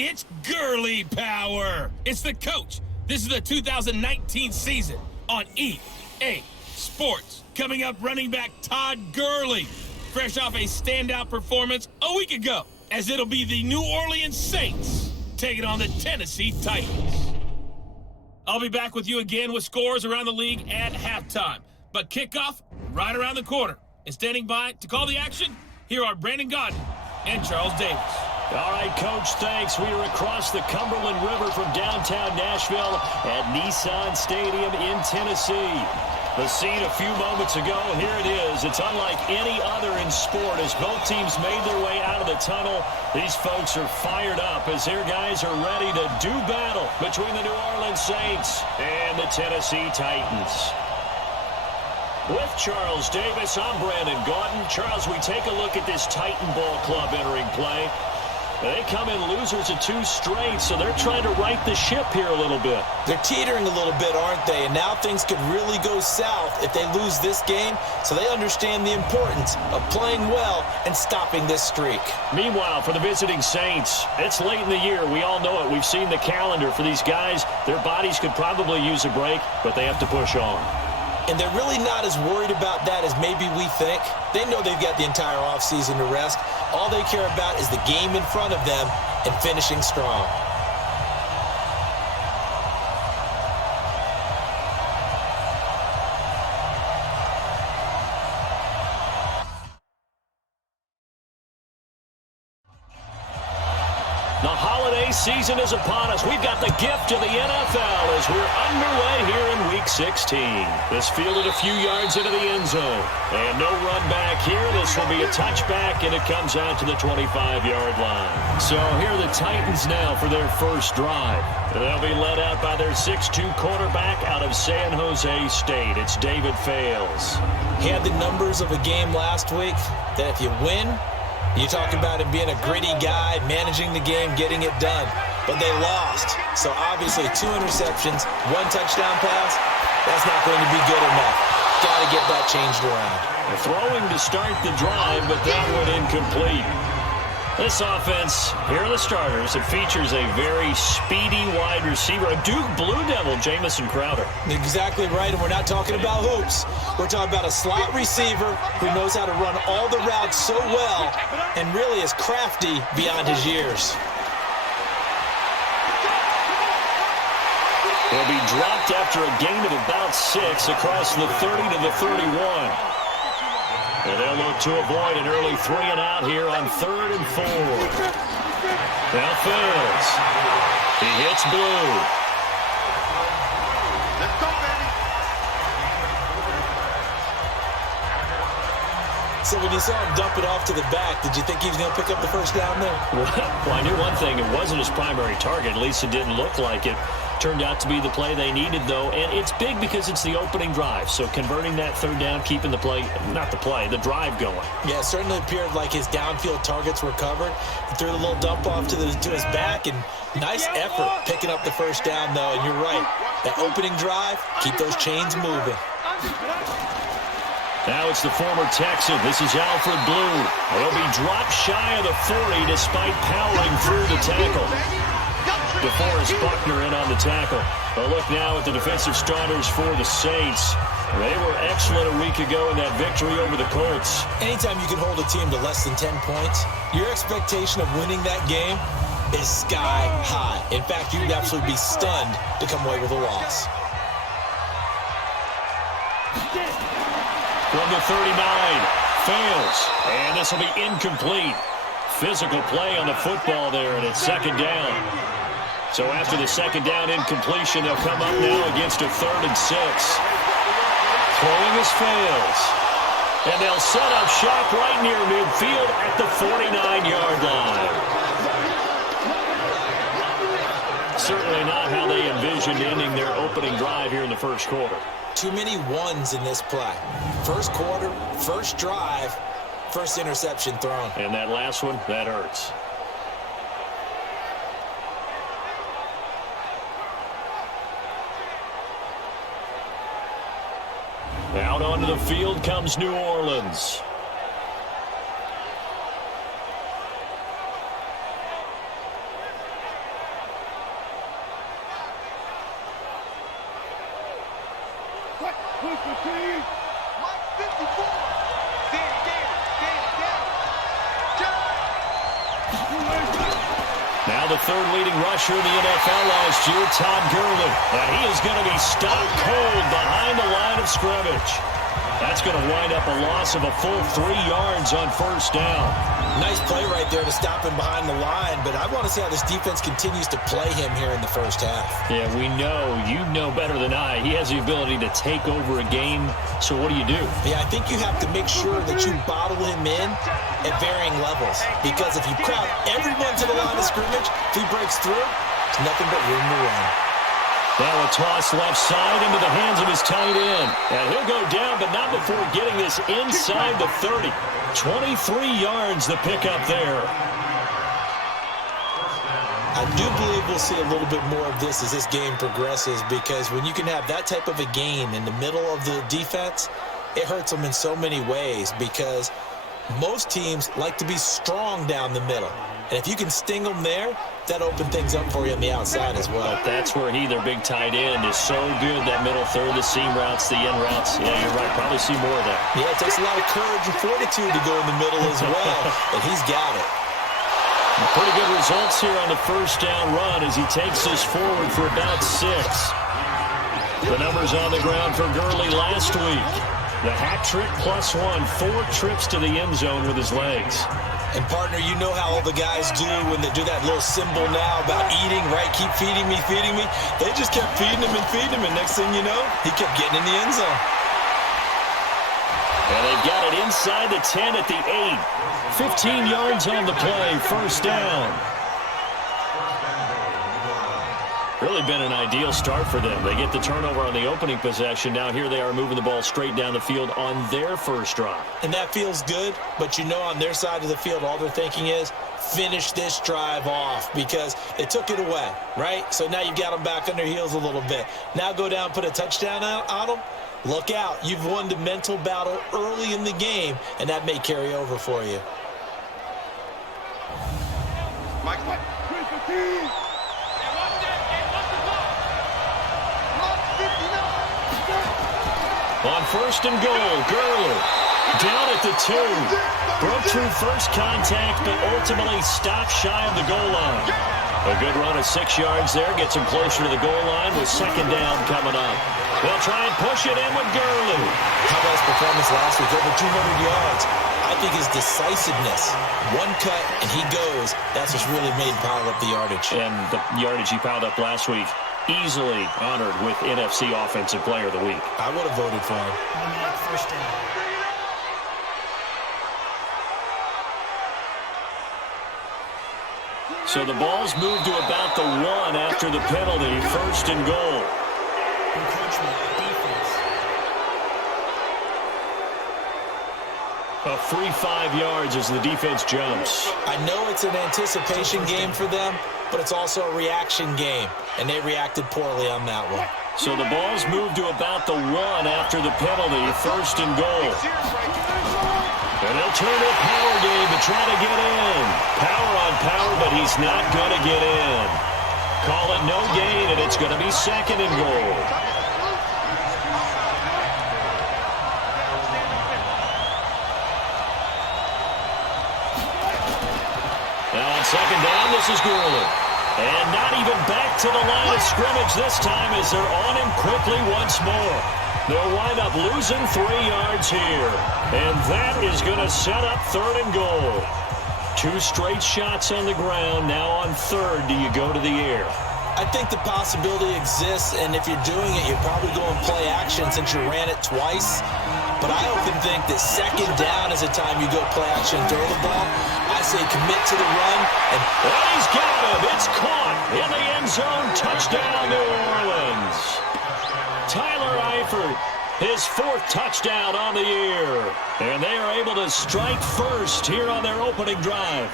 It's Gurley power. It's the coach. This is the 2019 season on EA Sports. Coming up, running back Todd Gurley, fresh off a standout performance a week ago, as it'll be the New Orleans Saints taking on the Tennessee Titans. I'll be back with you again with scores around the league at halftime. But kickoff right around the corner. And standing by to call the action, here are Brandon Godden and Charles Davis. All right, Coach, thanks. We are across the Cumberland River from downtown Nashville at Nissan Stadium in Tennessee. The scene a few moments ago, here it is. It's unlike any other in sport as both teams made their way out of the tunnel. These folks are fired up as their guys are ready to do battle between the New Orleans Saints and the Tennessee Titans. With Charles Davis, I'm Brandon Gaudin. Charles, we take a look at this Titan Ball Club entering play. They come in losers of 2 straight, so they're trying to right the ship here a little bit. They're teetering a little bit, aren't they? And now things could really go south if they lose this game, so they understand the importance of playing well and stopping this streak. Meanwhile, for the visiting Saints, it's late in the year. We all know it. We've seen the calendar for these guys. Their bodies could probably use a break, but they have to push on. And they're really not as worried about that as maybe we think. They know they've got the entire offseason to rest. All they care about is the game in front of them and finishing strong. The holiday season is upon us. We've got the gift of the NFL as we're underway here in Week 16. This fielded a few yards into the end zone. And no run back here. This will be a touchback, and it comes out to the 25-yard line. So here are the Titans now for their first drive. They'll be led out by their 6'2 quarterback out of San Jose State. It's David Fales. He had the numbers of a game last week that if you win, you talk about him being a gritty guy, managing the game, getting it done. But they lost. So obviously 2 interceptions, 1 touchdown pass, that's not going to be good enough. Got to get that changed around. Throwing to start the drive, but that one incomplete. This offense, here are the starters. It features a very speedy wide receiver, a Duke Blue Devil, Jamison Crowder. Exactly right, and we're not talking about hoops. We're talking about a slot receiver who knows how to run all the routes so well and really is crafty beyond his years. He'll be dropped after a gain of about 6 across the 30 to the 31. And they'll look to avoid an early 3-and-out here on 3rd and 4. Now Fields. He hits Blue. Let's go, baby. So when you saw him dump it off to the back, did you think he was going to pick up the first down there? Well, I knew one thing. It wasn't his primary target. At least it didn't look like it. Turned out to be the play they needed, though, and it's big because it's the opening drive. So converting that 3rd down, keeping the drive going. Yeah, it certainly appeared like his downfield targets were covered. He threw a little dump off to his back, and nice effort picking up the first down, though. And you're right, that opening drive, keep those chains moving. Now it's the former Texan. This is Alfred Blue. He'll be dropped shy of the 40 despite powering through the tackle. DeForest Buckner in on the tackle. A look now at the defensive starters for the Saints. They were excellent a week ago in that victory over the Colts. Anytime you can hold a team to less than 10 points, your expectation of winning that game is sky high. In fact, you'd absolutely be stunned to come away with a loss. From the 39, fails. And this will be incomplete. Physical play on the football there, and it's 2nd down. So after the 2nd down incompletion, they'll come up now against a 3rd and 6. Throwing his Fails. And they'll set up shop right near midfield at the 49-yard line. Certainly not how they envisioned ending their opening drive here in the first quarter. Too many ones in this play. First quarter, first drive, first interception thrown. And that last one, that hurts. Out onto the field comes New Orleans. Now the third leading rusher in the NFL last year, Todd Gurley. And he is going to be stopped cold behind the line of scrimmage. That's going to wind up a loss of a full 3 yards on first down. Nice play right there to stop him behind the line, but I want to see how this defense continues to play him here in the first half. Yeah, we know. You know better than I. He has the ability to take over a game, so what do? Yeah, I think you have to make sure that you bottle him in at varying levels, because if you crowd everyone to the line of scrimmage, if he breaks through, it's nothing but room to run. Now a toss left side into the hands of his tight end. And he'll go down, but not before getting this inside the 30. 23 yards the pickup there. I do believe we'll see a little bit more of this as this game progresses, because when you can have that type of a gain in the middle of the defense, it hurts them in so many ways, because most teams like to be strong down the middle. And if you can sting them there, that opens things up for you on the outside as well. But that's where their big tight end, is so good, that middle third, the seam routes, the end routes. Yeah, you're right. Probably see more of that. Yeah, it takes a lot of courage and fortitude to go in the middle as well, and he's got it. Pretty good results here on the first down run as he takes us forward for about 6. The numbers on the ground for Gurley last week. The hat trick +1, 4 trips to the end zone with his legs. And, partner, you know how all the guys do when they do that little symbol now about eating, right? Keep feeding me, feeding me. They just kept feeding him, and next thing you know, he kept getting in the end zone. And they've got it inside the 10 at the 8. 15 yards on the play, first down. Really been an ideal start for them. They get the turnover on the opening possession. Now here they are moving the ball straight down the field on their first drive. And that feels good, but you know on their side of the field, all they're thinking is, finish this drive off, because they took it away, right? So now you've got them back on their heels a little bit. Now go down, put a touchdown on them. Look out. You've won the mental battle early in the game, and that may carry over for you. On first and goal, Gurley down at the 2. Broke through first contact, but ultimately stopped shy of the goal line. A good run of 6 yards there, gets him closer to the goal line with second down coming up. They'll try and push it in with Gurley. How about his performance last week? Over 200 yards. I think his decisiveness, one cut and he goes, that's what's really made him pile up the yardage. And the yardage he piled up last week, easily honored with NFC Offensive Player of the Week. I would have voted for him. First down. So the ball's moved to about the 1 after the penalty, first and goal. Encroachment, defense. A free 5 yards as the defense jumps. I know it's an anticipation game for them, but it's also a reaction game, and they reacted poorly on that one. So the ball's moved to about the 1 after the penalty, first and goal. And they'll turn a power game to try to get in. Power on power, but he's not going to get in. Call it no gain, and it's going to be second and goal. Now on second down, this is Gurley. And not even back to the line of scrimmage this time as they're on him quickly once more. They'll wind up losing 3 yards here. And that is going to set up third and goal. 2 straight shots on the ground. Now on third, do you go to the air? I think the possibility exists, and if you're doing it, you're probably going play action since you ran it twice. But I often think that second down is a time you go play action, throw the ball. I say commit to the run. And he's got him. It's caught in the end zone. Touchdown, New Orleans. Tyler Eifert, his 4th touchdown on the year. And they are able to strike first here on their opening drive.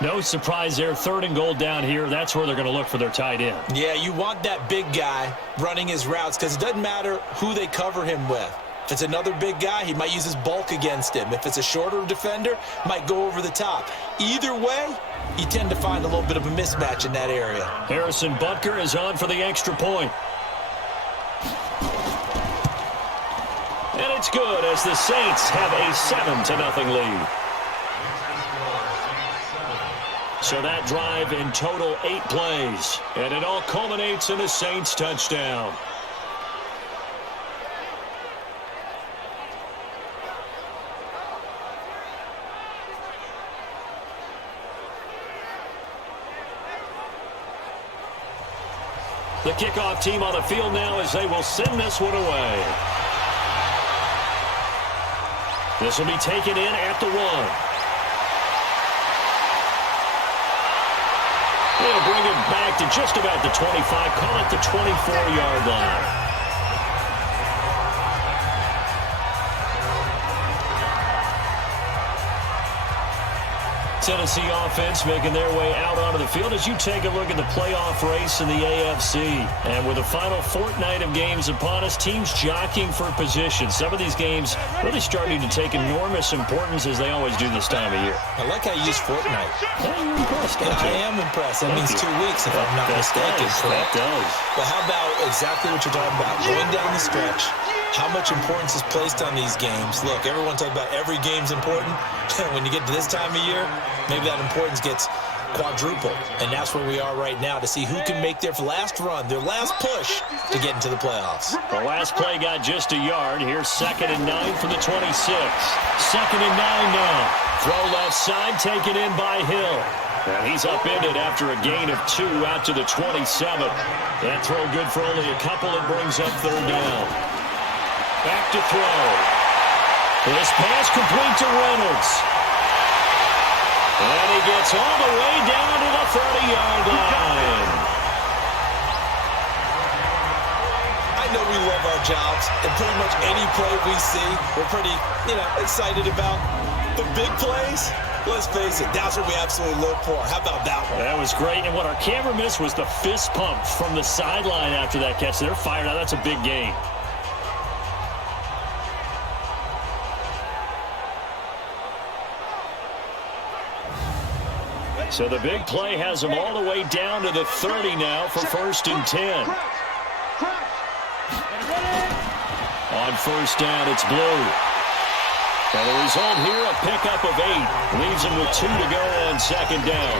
No surprise there, third and goal down here. That's where they're going to look for their tight end. Yeah, you want that big guy running his routes because it doesn't matter who they cover him with. If it's another big guy, he might use his bulk against him. If it's a shorter defender, might go over the top. Either way, you tend to find a little bit of a mismatch in that area. Harrison Butker is on for the extra point. it's good as the Saints have a 7-0 lead. So that drive in total 8 plays, and it all culminates in a Saints touchdown. The kickoff team on the field now as they will send this one away. This will be taken in at the 1. They'll bring it back to just about the 25, call it the 24-yard line. Tennessee offense making their way out onto the field as you take a look at the playoff race in the AFC. And with the final fortnight of games upon us, teams jockeying for position. Some of these games really starting to take enormous importance as they always do this time of year. I like how you use fortnight. Yeah, you're impressed, And aren't you? I am impressed. That means 2 weeks if I'm not mistaken. That does. But how about exactly what you're talking about? Going down the stretch, how much importance is placed on these games. Look, everyone talks about every game's important. When you get to this time of year, maybe that importance gets quadrupled. And that's where we are right now to see who can make their last run, their last push to get into the playoffs. The last play got just a yard. Here's 2nd and 9 for the 26. 2nd and 9 now. Throw left side, taken in by Hill. And he's upended after a gain of 2 out to the 27. That throw good for only a couple. It brings up 3rd down. Back to throw. This pass complete to Reynolds. And he gets all the way down to the 30-yard line. I know we love our jobs, and pretty much any play we see, we're pretty, excited about. But big plays, let's face it, that's what we absolutely live for. How about that one? That was great, and what our camera missed was the fist pump from the sideline after that catch. They're fired out. That's a big gain. So the big play has them all the way down to the 30 now for 1st and 10. On 1st down, it's Blue. And the result here, a pickup of 8. Leaves him with 2 to go on 2nd down.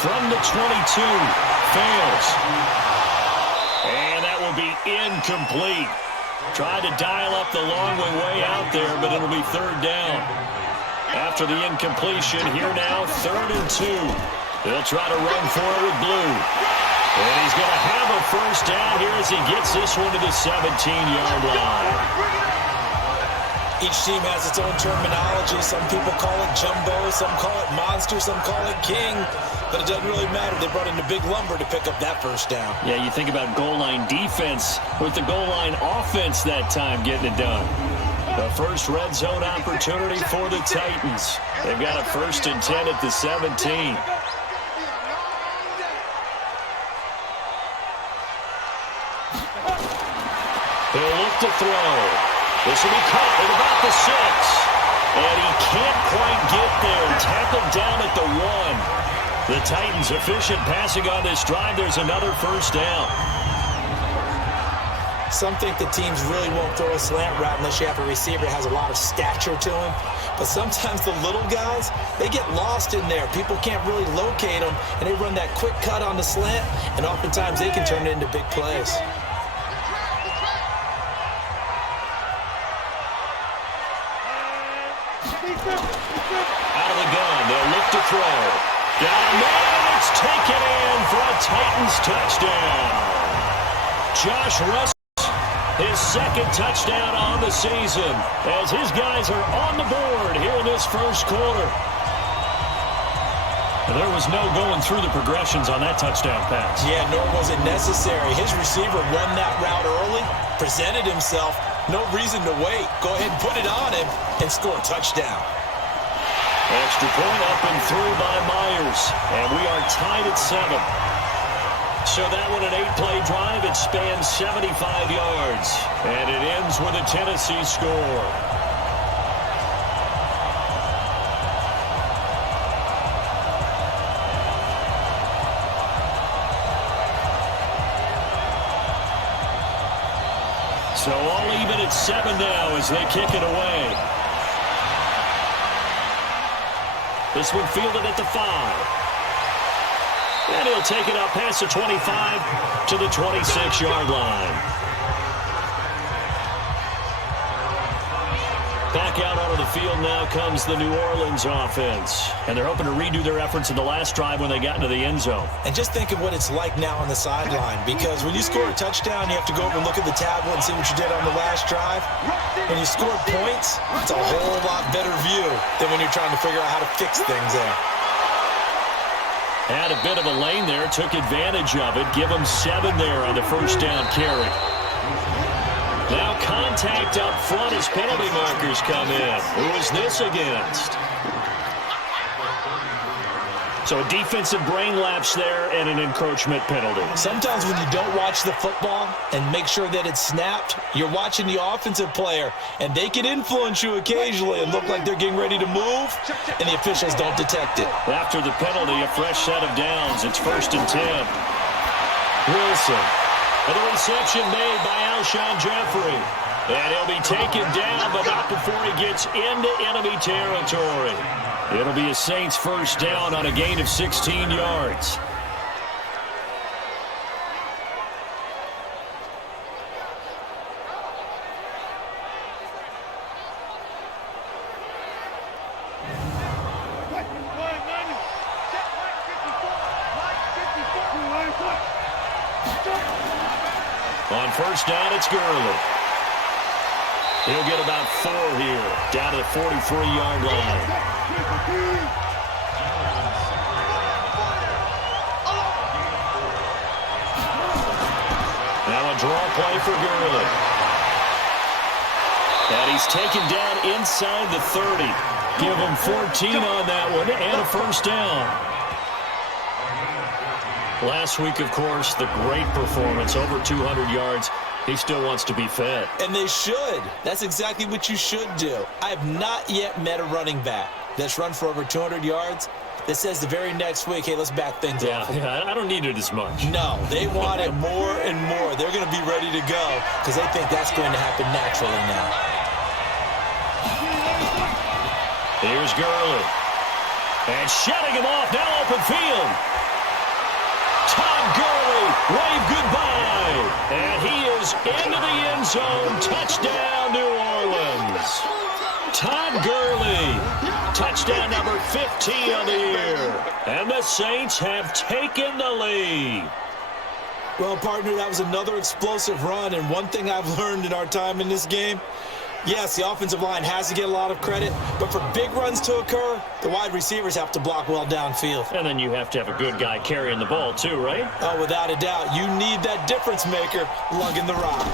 From the 22, fails. And that will be incomplete. Tried to dial up the long way out there, but it'll be 3rd down. After the incompletion, here now, 3rd and 2. They'll try to run for it with Blue. And he's going to have a 1st down here as he gets this one to the 17-yard line. Each team has its own terminology. Some people call it jumbo, some call it monster, some call it king. But it doesn't really matter. They brought in the big lumber to pick up that 1st down. Yeah, you think about goal line defense with the goal line offense that time getting it done. The first red zone opportunity for the Titans. They've got a 1st and 10 at the 17. He'll look to throw. This will be caught at about the 6. And he can't quite get there. Tackled down at the 1. The Titans efficient passing on this drive. There's another 1st down. Some think the teams really won't throw a slant route unless you have a receiver that has a lot of stature to him. But sometimes the little guys, they get lost in there. People can't really locate them, and they run that quick cut on the slant, and oftentimes they can turn it into big plays. Out of the gun, they'll look to throw. Got a man, it's taken in for a Titans touchdown. Josh Russell, his 2nd touchdown on the season, as his guys are on the board here in this 1st quarter. And there was no going through the progressions on that touchdown pass. Yeah, nor was it necessary. His receiver run that route early, presented himself, no reason to wait. Go ahead and put it on him and score a touchdown. Extra point up and through by Myers. And we are tied at 7. So that one an 8-play drive. It spans 75 yards. And it ends with a Tennessee score. So all even at 7 now as they kick it away. This one fielded at the 5. And he'll take it up past the 25 to the 26-yard line. Back out onto the field now comes the New Orleans offense. And they're hoping to redo their efforts in the last drive when they got into the end zone. And just think of what it's like now on the sideline, because when you score a touchdown, you have to go over and look at the tablet and see what you did on the last drive. When you score points, it's a whole lot better view than when you're trying to figure out how to fix things there. Had a bit of a lane there, took advantage of it. Give them 7 there on the first down carry. Now contact up front as penalty markers come in. Who is this against? So a defensive brain lapse there and an encroachment penalty. Sometimes when you don't watch the football and make sure that it's snapped, you're watching the offensive player, and they can influence you occasionally and look like they're getting ready to move, and the officials don't detect it. After the penalty, a fresh set of downs. It's 1st and 10. Wilson. And the reception made by Alshon Jeffrey. And he'll be taken down, but not before he gets into enemy territory. It'll be a Saints first down on a gain of 16 yards. On first down, it's Gurley. He'll get about 4 here, down to the 43-yard line. Now a draw play for Gurley. And he's taken down inside the 30. Give him 14 on that one and a first down. Last week, of course, the great performance, over 200 yards. He still wants to be fed. And they should. That's exactly what you should do. I have not yet met a running back that's run for over 200 yards that says the very next week, hey, let's back things up. Yeah, I don't need it as much. No, they want it more and more. They're going to be ready to go because they think that's going to happen naturally now. Here's Gurley. And shutting him off, now open field. Todd Gurley, wave goodbye. And he is into the end zone. Touchdown, New Orleans. Todd Gurley, touchdown number 15 of the year. And the Saints have taken the lead. Well, partner, that was another explosive run. And one thing I've learned in our time in this game, yes, the offensive line has to get a lot of credit, but for big runs to occur, the wide receivers have to block well downfield. And then you have to have a good guy carrying the ball too, right? Oh, without a doubt. You need that difference maker lugging the rock.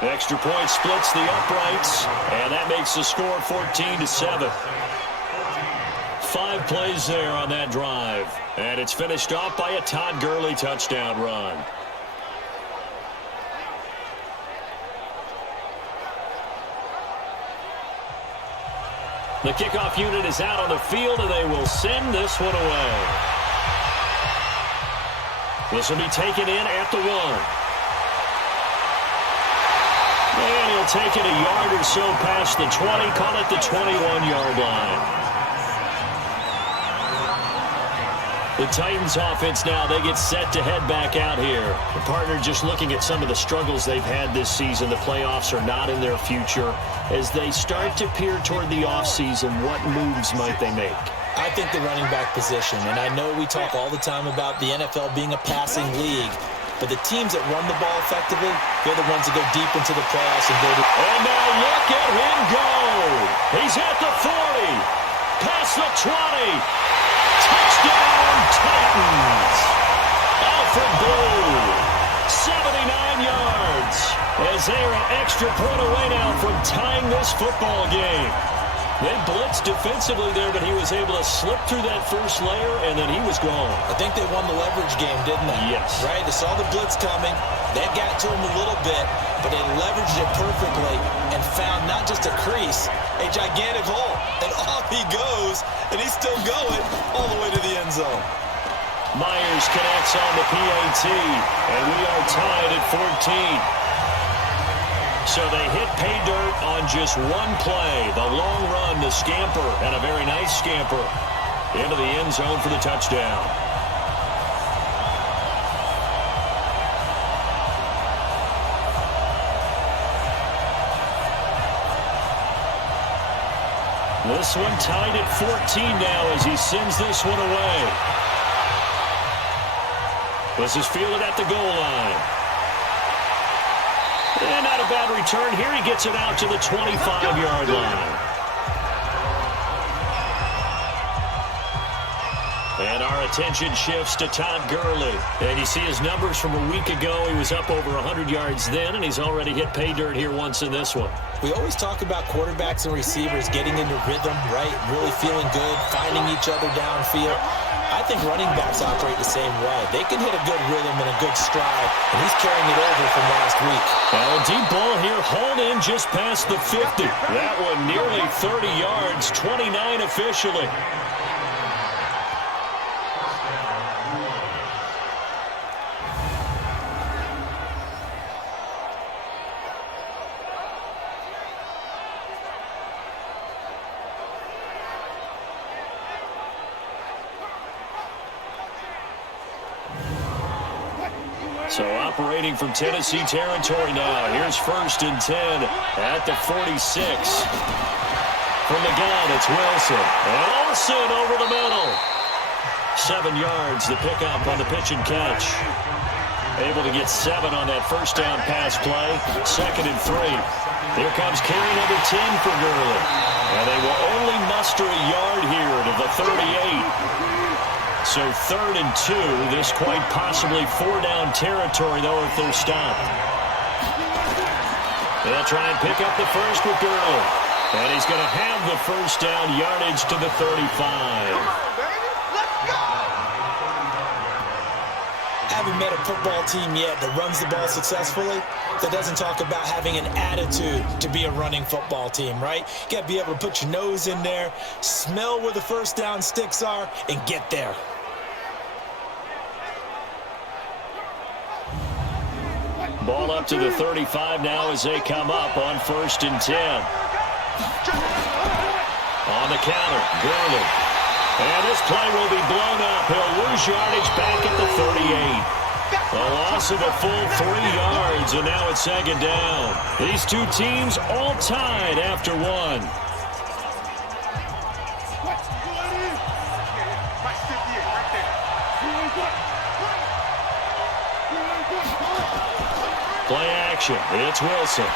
Extra point splits the uprights, and that makes the score 14-7. 5 plays there on that drive, and it's finished off by a Todd Gurley touchdown run. The kickoff unit is out on the field, and they will send this one away. This will be taken in at the 1. And he'll take it a yard or so past the 20, call it the 21-yard line. The Titans offense now, they get set to head back out here. The partner just looking at some of the struggles they've had this season. The playoffs are not in their future. As they start to peer toward the offseason, what moves might they make? I think the running back position, and I know we talk all the time about the NFL being a passing league, but the teams that run the ball effectively, they're the ones that go deep into the playoffs and go to... And now look at him go! He's at the 40, past the 20. Touchdown, Titans! Alfred Blue, 79 yards. As they're an extra point away now from tying this football game. They blitzed defensively there, but he was able to slip through that first layer, and then he was gone. I think they won the leverage game, didn't they? Yes. Right? They saw the blitz coming. That got to him a little bit, but they leveraged it perfectly and found not just a crease, a gigantic hole. And off he goes, and he's still going all the way to the end zone. Myers connects on the PAT, and we are tied at 14. So they hit pay dirt on just one play. The long run, the scamper, and a very nice scamper into the end zone for the touchdown. This one tied at 14 now as he sends this one away. This is fielded at the goal line. And not a bad return here. He gets it out to the 25-yard line. And our attention shifts to Todd Gurley. And you see his numbers from a week ago. He was up over 100 yards then, and he's already hit pay dirt here once in this one. We always talk about quarterbacks and receivers getting into rhythm, right? Really feeling good, finding each other downfield. I think running backs operate the same way. They can hit a good rhythm and a good stride, and he's carrying it over from last week. Well, a deep ball here, hauled in just past the 50. That one nearly 30 yards, 29 officially. So operating from Tennessee territory now. Here's 1st and 10 at the 46. From the gun, it's Wilson. And Olsen over the middle. 7 yards, the pickup on the pitch and catch. Able to get 7 on that first down pass play. 2nd and 3. Here comes carry number 10 for Gurley. And they will only muster a yard here to the 38. So 3rd and 2, this quite possibly 4-down territory, though, if they're stopped. They'll try and pick up the first with Gurley. And he's going to have the first down, yardage to the 35. Haven't met a football team yet that runs the ball successfully, that doesn't talk about having an attitude to be a running football team, right? You got to be able to put your nose in there, smell where the first down sticks are, and get there. Ball up to the 35 now as they come up on 1st and 10. On the counter, Gurley. And this play will be blown up. He'll lose yardage back at the 38. A loss of a full 3 yards, and now it's 2nd down. These two teams all tied after one. Play action. It's Wilson.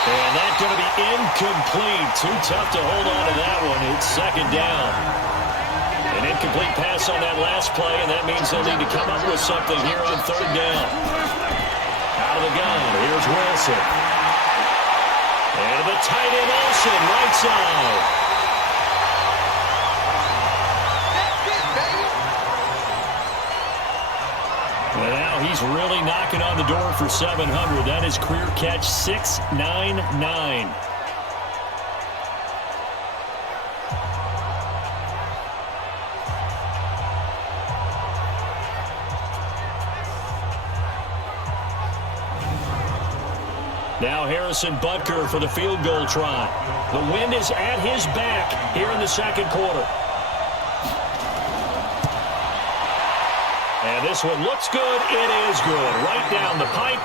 And that's going to be incomplete. Too tough to hold on to that one. It's 2nd down. An incomplete pass on that last play, and that means they'll need to come up with something here on 3rd down. Out of the gun. Here's Wilson. And the tight end Olsen, right side. And now he's really knocking on the door for 700. That is career catch 699. Now Harrison Butker for the field goal try. The wind is at his back here in the 2nd quarter. And this one looks good. It is good. Right down the pipe.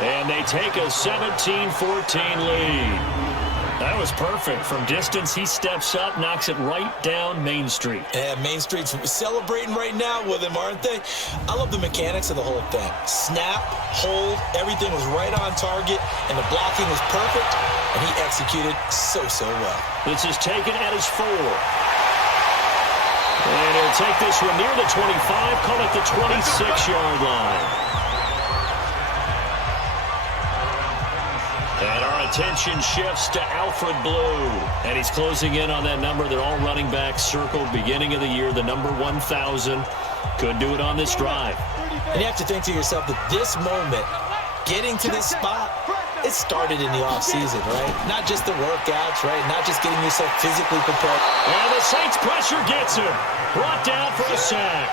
And they take a 17-14 lead. That was perfect. From distance, he steps up, knocks it right down Main Street. Yeah, Main Street's celebrating right now with him, aren't they? I love the mechanics of the whole thing. Snap, hold, everything was right on target, and the blocking was perfect, and he executed so well. This is taken at his 4. And he'll take this one near the 25, call it the 26-yard line. And our attention shifts to Alfred Blue. And he's closing in on that number that all running backs circled beginning of the year, the number 1,000. Could do it on this drive. And you have to think to yourself that this moment, getting to this spot, it started in the offseason, right? Not just the workouts, right? Not just getting yourself physically prepared. And the Saints pressure gets him. Brought down for a sack.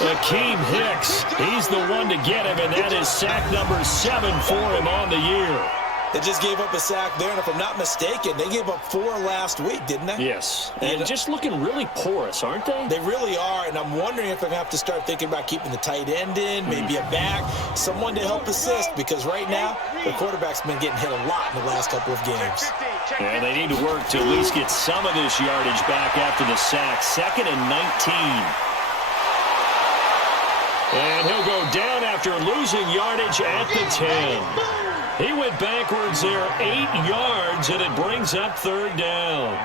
Akeem Hicks, he's the one to get him, and that is sack number 7 for him on the year. They just gave up a sack there, and if I'm not mistaken, they gave up 4 last week, didn't they? Yes, and just looking really porous, aren't they? They really are, and I'm wondering if they're going to have to start thinking about keeping the tight end in, maybe a back, someone to help assist, because right now, the quarterback's been getting hit a lot in the last couple of games. And they need to work to at least get some of this yardage back after the sack. 2nd and 19. And he'll go down after losing yardage at the 10. He went backwards there 8 yards, and it brings up 3rd down.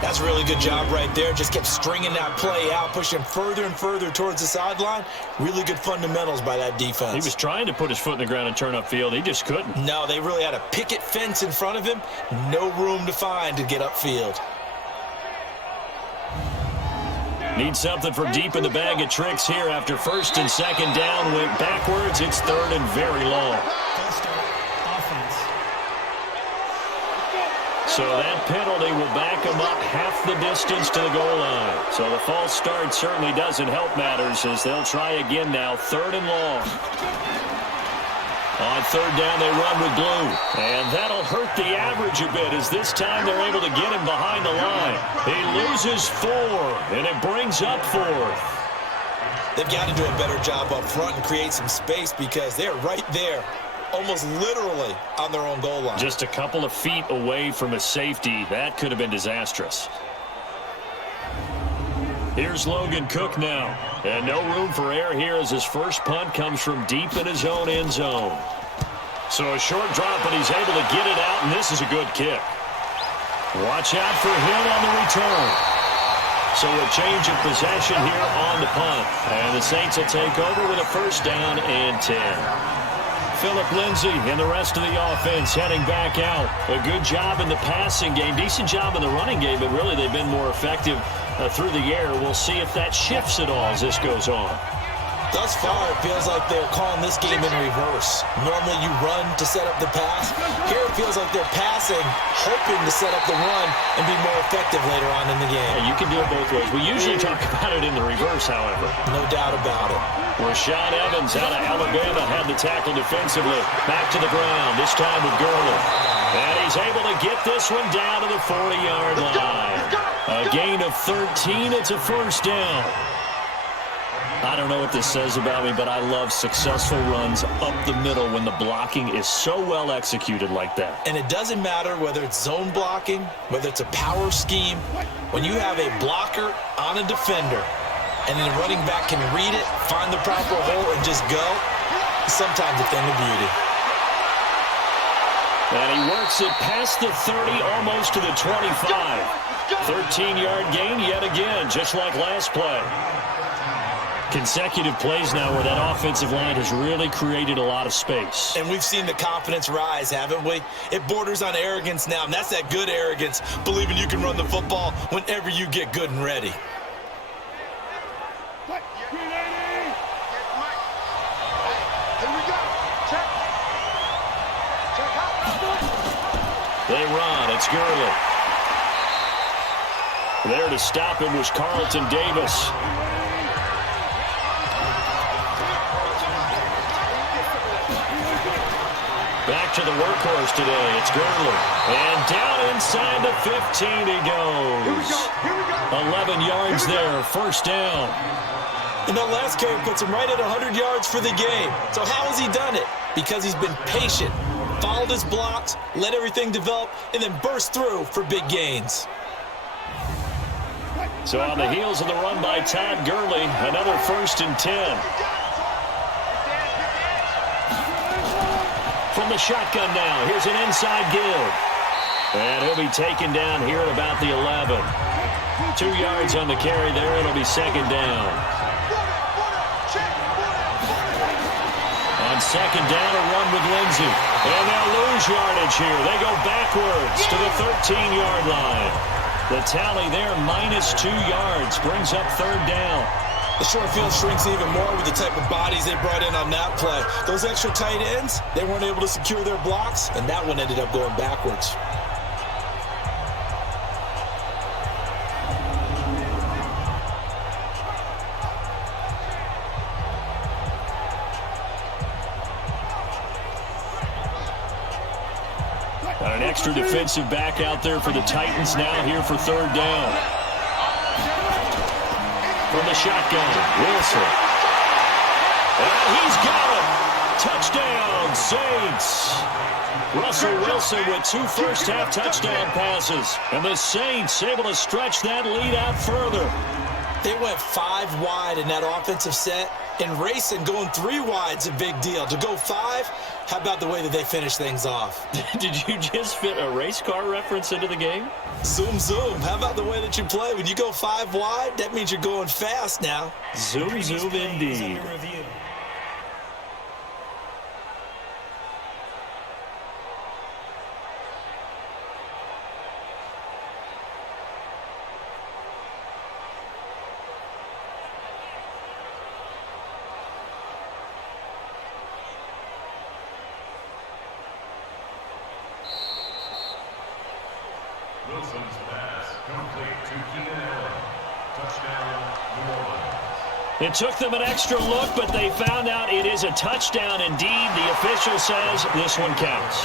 That's a really good job right there. Just kept stringing that play out, pushing further and further towards the sideline. Really good fundamentals by that defense. He was trying to put his foot in the ground and turn upfield. He just couldn't. No, they really had a picket fence in front of him. No room to find to get upfield. Need something from deep in the bag of tricks here after 1st and 2nd down. Went backwards. It's 3rd and very long. So that penalty will back them up half the distance to the goal line. So the false start certainly doesn't help matters as they'll try again now. 3rd and long. On 3rd down, they run with blue. And that'll hurt the average a bit as this time they're able to get him behind the line. He loses 4, and it brings up 4th. They've got to do a better job up front and create some space because they're right there, almost literally on their own goal line. Just a couple of feet away from a safety. That could have been disastrous. Here's Logan Cook now. And no room for error here as his first punt comes from deep in his own end zone. So a short drop, but he's able to get it out, and this is a good kick. Watch out for him on the return. So a change of possession here on the punt. And the Saints will take over with a 1st down and 10. Phillip Lindsay and the rest of the offense heading back out. A good job in the passing game, decent job in the running game, but really they've been more effective through the air. We'll see if that shifts at all as this goes on. Thus far, it feels like they're calling this game in reverse. Normally you run to set up the pass. Here it feels like they're passing, hoping to set up the run and be more effective later on in the game. Yeah, you can do it both ways. We usually talk about it in the reverse, however. No doubt about it. Rashad Evans out of Alabama had the tackle defensively. Back to the ground, this time with Gurley. And he's able to get this one down to the 40-yard line. A gain of 13, it's a 1st down. I don't know what this says about me, but I love successful runs up the middle when the blocking is so well executed like that. And it doesn't matter whether it's zone blocking, whether it's a power scheme. When you have a blocker on a defender, and then the running back can read it, find the proper hole, and just go, it's sometimes a thing of beauty. And he works it past the 30, almost to the 25. 13-yard gain yet again, just like last play. Consecutive plays now where that offensive line has really created a lot of space. And we've seen the confidence rise, haven't we? It borders on arrogance now, and that's that good arrogance, believing you can run the football whenever you get good and ready. They run. It's Gurley. There to stop him was Carlton Davis. Back to the workhorse today. It's Gurley. And down inside the 15 he goes. 11 yards there. 1st down. And that last carry puts him right at 100 yards for the game. So how has he done it? Because he's been patient, followed his blocks, let everything develop, and then burst through for big gains. So on the heels of the run by Todd Gurley, another 1st and 10. From the shotgun now, here's an inside give. And he'll be taken down here at about the 11. 2 yards on the carry there, it'll be 2nd down. On 2nd down, a run with Lindsay. And they'll lose yardage here. They go backwards to the 13-yard line. The tally there, -2 yards, brings up 3rd down. The short field shrinks even more with the type of bodies they brought in on that play. Those extra tight ends, they weren't able to secure their blocks, and that one ended up going backwards. Got an extra defensive back out there for the Titans now here for third down. From the shotgun, Wilson. And he's got him. Touchdown, Saints. Russell Wilson with 2 first-half touchdown passes. And the Saints able to stretch that lead out further. They went 5 wide in that offensive set. And racing going 3 wide's a big deal. To go 5, how about the way that they finish things off? Did you just fit a race car reference into the game? Zoom, zoom. How about the way that you play? When you go 5 wide, that means you're going fast now. Zoom, zoom indeed. Review. Wilson's pass complete to Keenan Allen. Touchdown, New Orleans. It took them an extra look, but they found out it is a touchdown indeed. The official says this one counts.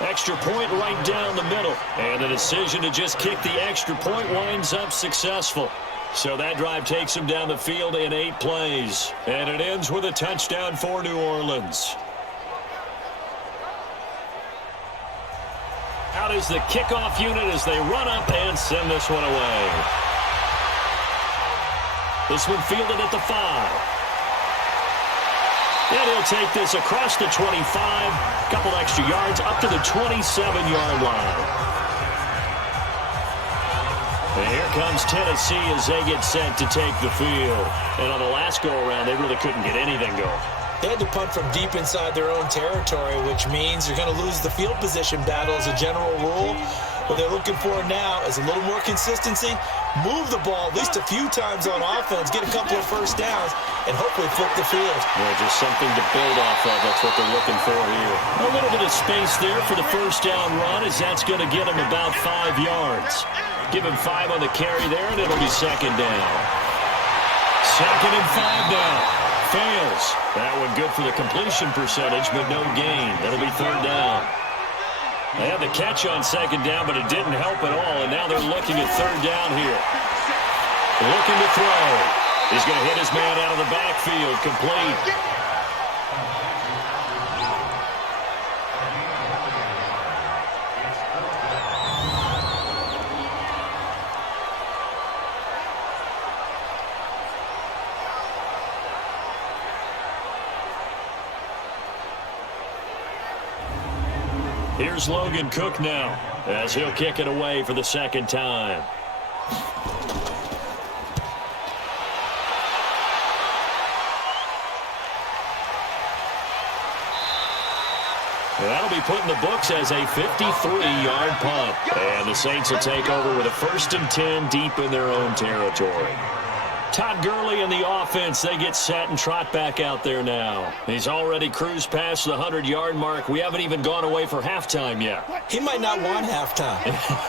Extra point right down the middle. And the decision to just kick the extra point winds up successful. So that drive takes them down the field in 8 plays. And it ends with a touchdown for New Orleans. Out is the kickoff unit as they run up and send this one away. This one fielded at the 5. And he'll take this across the 25. Couple extra yards up to the 27-yard line. And here comes Tennessee as they get set to take the field. And on the last go-around, they really couldn't get anything going. They had to punt from deep inside their own territory, which means you're going to lose the field position battle as a general rule. What they're looking for now is a little more consistency, move the ball at least a few times on offense, get a couple of first downs, and hopefully flip the field. Yeah, just something to build off of. That's what they're looking for here. A little bit of space there for the first down run, as that's going to get them about 5 yards. Give him 5 on the carry there, and it'll be second down. 2nd and 5 now. Fails. That one good for the completion percentage, but no gain. That'll be third down. They had the catch on second down, but it didn't help at all, and now they're looking at third down here. Looking to throw. He's going to hit his man out of the backfield. Complete. Here's Logan Cook now as he'll kick it away for the second time. That'll be put in the books as a 53-yard punt. And the Saints will take over with a 1st and 10 deep in their own territory. Todd Gurley and the offense, they get set and trot back out there now. He's already cruised past the 100-yard mark. We haven't even gone away for halftime yet. He might not want halftime.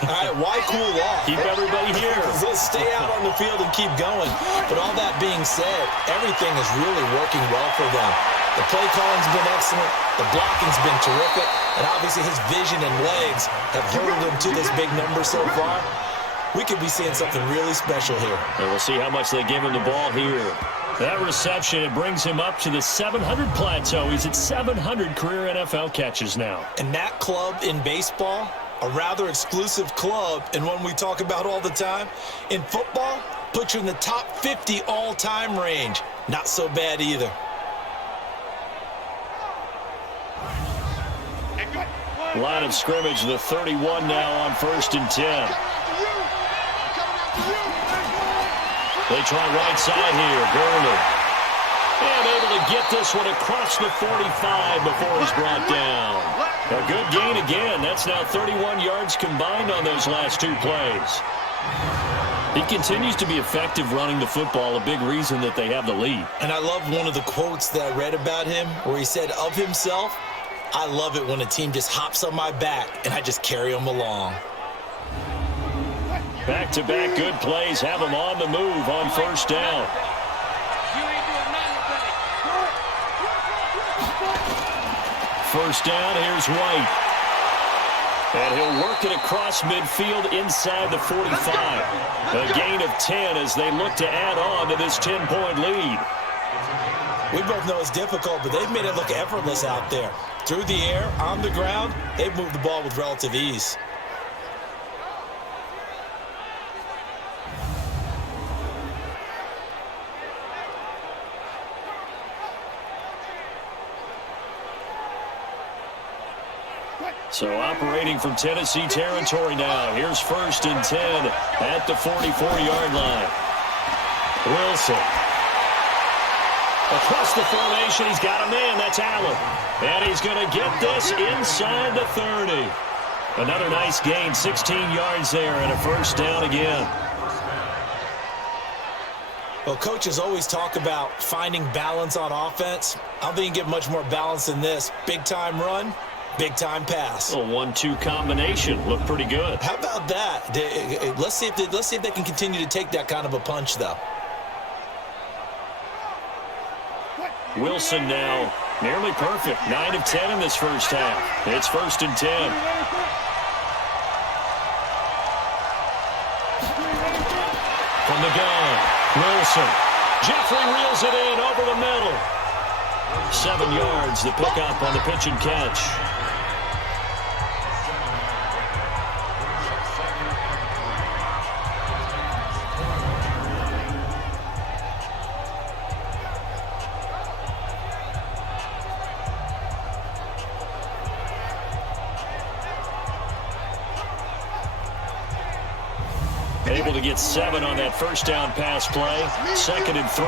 All right, why cool off? Keep everybody here. Let's stay out on the field and keep going. But all that being said, everything is really working well for them. The play calling's been excellent. The blocking's been terrific. And obviously his vision and legs have hurtled him to this big number so far. We could be seeing something really special here. And we'll see how much they give him the ball here. That reception, it brings him up to the 700 plateau. He's at 700 career NFL catches now. And that club in baseball, a rather exclusive club, and one we talk about all the time. In football, puts you in the top 50 all-time range. Not so bad either. Line of scrimmage, the 31 now on 1st and 10. They try right side here, Gurley. And able to get this one across the 45 before he's brought down. A good gain again. That's now 31 yards combined on those last 2 plays. He continues to be effective running the football, a big reason that they have the lead. And I love one of the quotes that I read about him where he said of himself, "I love it when a team just hops on my back and I just carry them along." Back-to-back good plays have him on the move on first down. First down, here's White. And he'll work it across midfield inside the 45. A gain of 10 as they look to add on to this 10-point lead. We both know it's difficult, but they've made it look effortless out there. Through the air, on the ground, they've moved the ball with relative ease. So operating from Tennessee territory now. Here's first and 10 at the 44-yard line. Wilson. Across the formation, he's got a man. That's Allen. And he's going to get this inside the 30. Another nice gain, 16 yards there, and a first down again. Well, coaches always talk about finding balance on offense. I don't think you get much more balance than this. Big-time run. Big-time pass. A 1-2 combination. Looked pretty good. How about that? Let's see if they can continue to take that kind of a punch, though. Wilson now nearly perfect. 9 of 10 in this first half. It's first and 10. From the gun, Wilson. Jeffrey reels it in over the middle. 7 yards, the pickup on the pitch and catch. Able to get 7 on that first down pass play. 2nd and 3.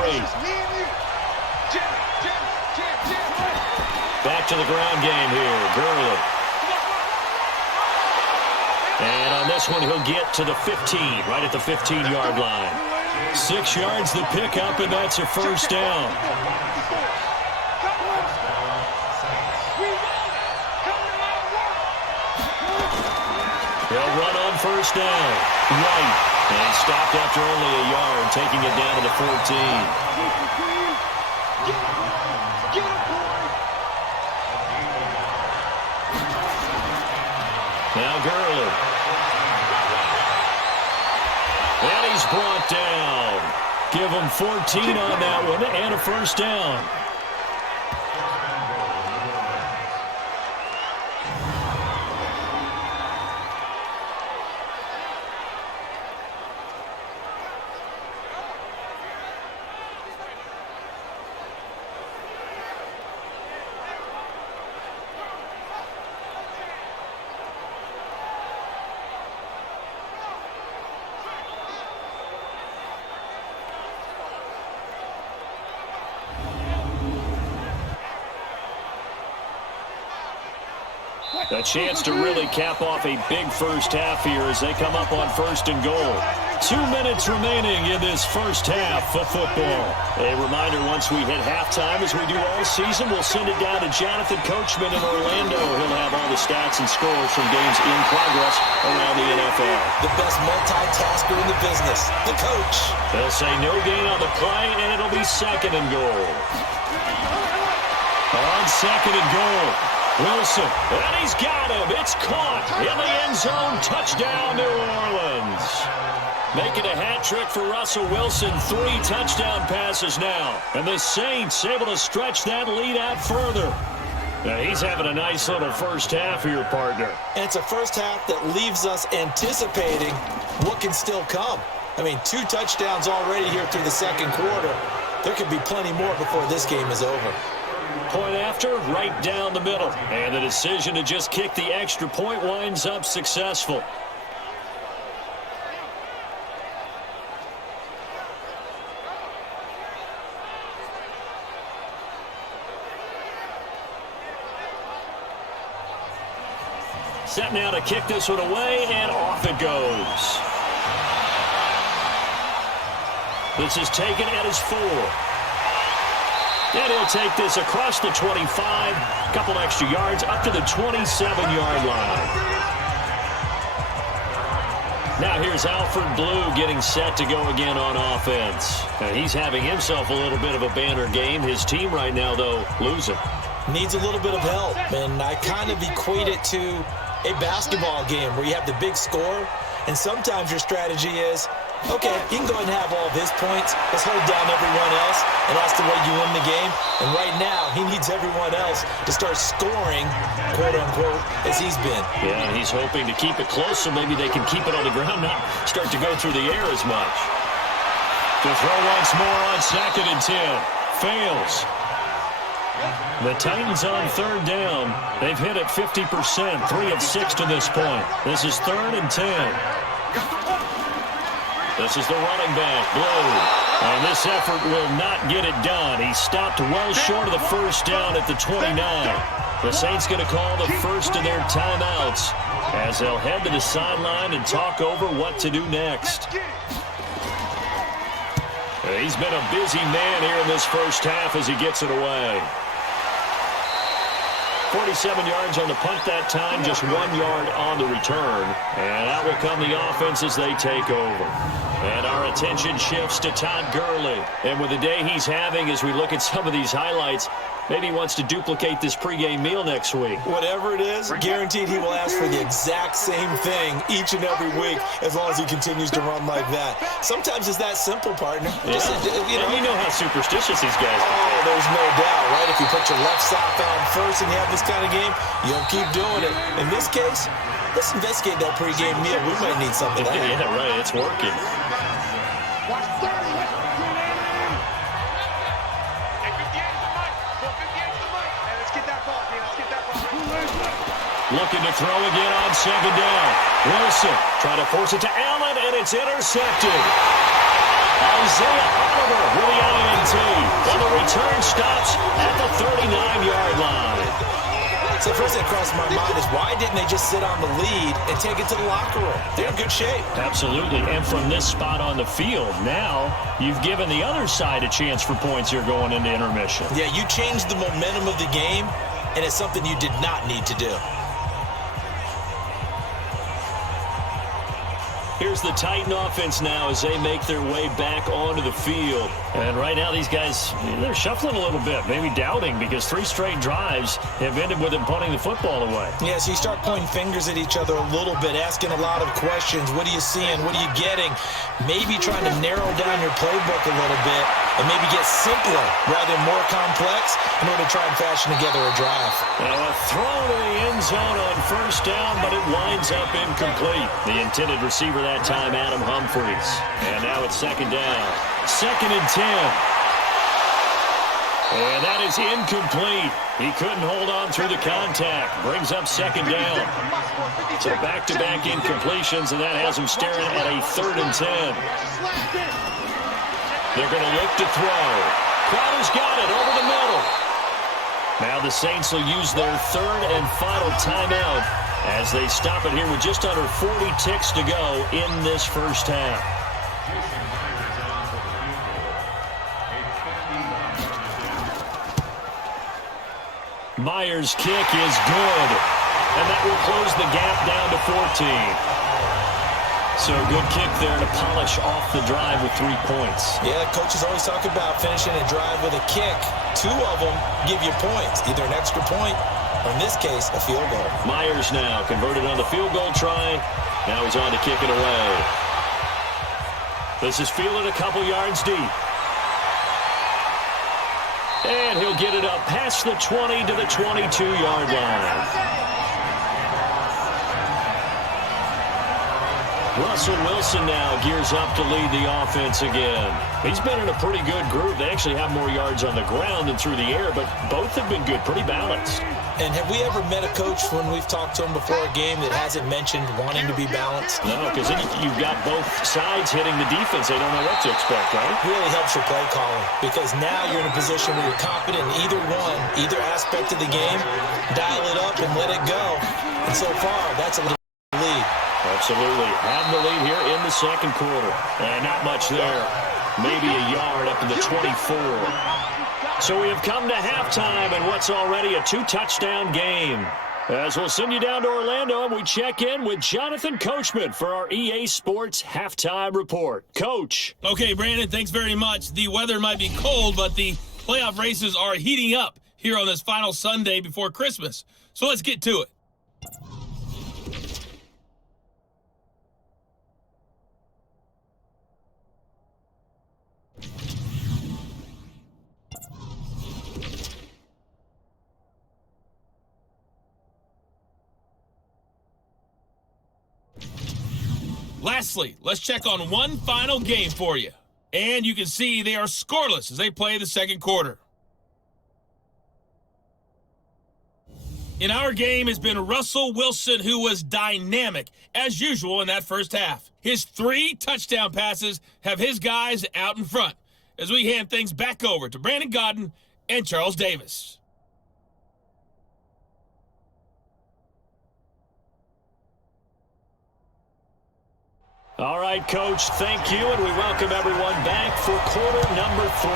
Back to the ground game here. Gurley. And on this one, he'll get to the 15, right at the 15-yard line. 6 yards the pickup, and that's a first down. They'll run on first down. White. And stopped after only a yard, taking it down to the 14. Now Gurley. And he's brought down. Give him 14 on that one and a first down. A chance to really cap off a big first half here as they come up on first and goal. 2 minutes remaining in this first half of football. A reminder, once we hit halftime, as we do all season, we'll send it down to Jonathan Coachman in Orlando. He'll have all the stats and scores from games in progress around the NFL. The best multitasker in the business, the coach. They'll say no gain on the play, and it'll be 2nd and goal. On 2nd and goal. Wilson, and he's got him. It's caught in the end zone. Touchdown, New Orleans. Making a hat trick for Russell Wilson. 3 touchdown passes now. And the Saints able to stretch that lead out further. Now he's having a nice little first half here, partner. And it's a first half that leaves us anticipating what can still come. I mean, 2 touchdowns already here through the second quarter. There could be plenty more before this game is over. Point after, right down the middle. And the decision to just kick the extra point winds up successful. Set now to kick this one away, and off it goes. This is taken at his 4. And he'll take this across the 25, a couple extra yards, up to the 27-yard line. Now here's Alfred Blue getting set to go again on offense. And he's having himself a little bit of a banner game. His team right now, though, losing. Needs a little bit of help, and I kind of equate it to a basketball game where you have the big score, and sometimes your strategy is, okay, he can go ahead and have all of his points. Let's hold down everyone else, and that's the way you win the game. And right now, he needs everyone else to start scoring, quote-unquote, as he's been. Yeah, and he's hoping to keep it close so maybe they can keep it on the ground, not start to go through the air as much. To throw once more on 2nd and 10. Fails. The Titans on 3rd down. They've hit it 50%, 3 of 6 to this point. This is 3rd and 10. This is the running back, Blue. And this effort will not get it done. He stopped well short of the first down at the 29. The Saints going to call the first of their timeouts as they'll head to the sideline and talk over what to do next. He's been a busy man here in this first half as he gets it away. 47 yards on the punt that time, just 1 yard on the return. And out will come the offense as they take over. And our attention shifts to Todd Gurley. And with the day he's having, as we look at some of these highlights, maybe he wants to duplicate this pregame meal next week. Whatever it is, guaranteed he will ask for the exact same thing each and every week as long as he continues to run like that. Sometimes it's that simple, partner. Yeah. Just, you know how superstitious these guys are. Oh, there's no doubt, right? If you put your left sock on first and you have this kind of game, you'll keep doing it. In this case, let's investigate that pregame meal. We might need something like that. Yeah, right. It's working. Looking to throw again on 2nd down. Wilson trying to force it to Allen, and it's intercepted. Isaiah Oliver with the INT. And the return stops at the 39-yard line. So first thing that crossed my mind is why didn't they just sit on the lead and take it to the locker room? They're in good shape. Absolutely. And from this spot on the field, now you've given the other side a chance for points here going into intermission. Yeah, you changed the momentum of the game, and it's something you did not need to do. Here's the Titan offense now as they make their way back onto the field. And right now these guys, they're shuffling a little bit, maybe doubting, because 3 straight drives have ended with them punting the football away. Yeah, so you start pointing fingers at each other a little bit, asking a lot of questions. What are you seeing? What are you getting? Maybe trying to narrow down your playbook a little bit and maybe get simpler rather than more complex in order to try and fashion together a drive. Now a throw to the end zone on 1st down, but it winds up incomplete. The intended receiver that time, Adam Humphries. And now it's 2nd down. 2nd and 10. And that is incomplete. He couldn't hold on through the contact. Brings up 2nd down. So back-to-back incompletions, and that has him staring at a 3rd and 10. They're going to look to throw. Crowder's got it over the middle. Now the Saints will use their 3rd and final timeout as they stop it here with just under 40 ticks to go in this first half. Myers' kick is good, and that will close the gap down to 14. So a good kick there to polish off the drive with 3 points. Yeah, coaches always talk about finishing a drive with a kick. 2 of them give you points, either an extra point or, in this case, a field goal. Myers now converted on the field goal try. Now he's on to kick it away. This is fielded a couple yards deep. And he'll get it up past the 20 to the 22-yard line. Russell Wilson now gears up to lead the offense again. He's been in a pretty good group. They actually have more yards on the ground than through the air, but both have been good, pretty balanced. And have we ever met a coach when we've talked to him before a game that hasn't mentioned wanting to be balanced? No, because you've got both sides hitting the defense. They don't know what to expect, right? It really helps your play calling, because now you're in a position where you're confident in either one, either aspect of the game. Dial it up and let it go. And so far, that's a little lead. Absolutely. Have the lead here in the second quarter. And not much there. maybe a yard up to the 24. So we have come to halftime in what's already a 2-touchdown game. As we'll send you down to Orlando, and we check in with Jonathan Coachman for our EA Sports Halftime Report. Coach. Okay, Brandon, thanks very much. The weather might be cold, but the playoff races are heating up here on this final Sunday before Christmas. So let's get to it. Lastly, let's check on one final game for you. And you can see they are scoreless as they play the second quarter. In our game has been Russell Wilson, who was dynamic, as usual, in that first half. His 3 touchdown passes have his guys out in front as we hand things back over to Brandon Godden and Charles Davis. All right, Coach, thank you, and we welcome everyone back for quarter number 3.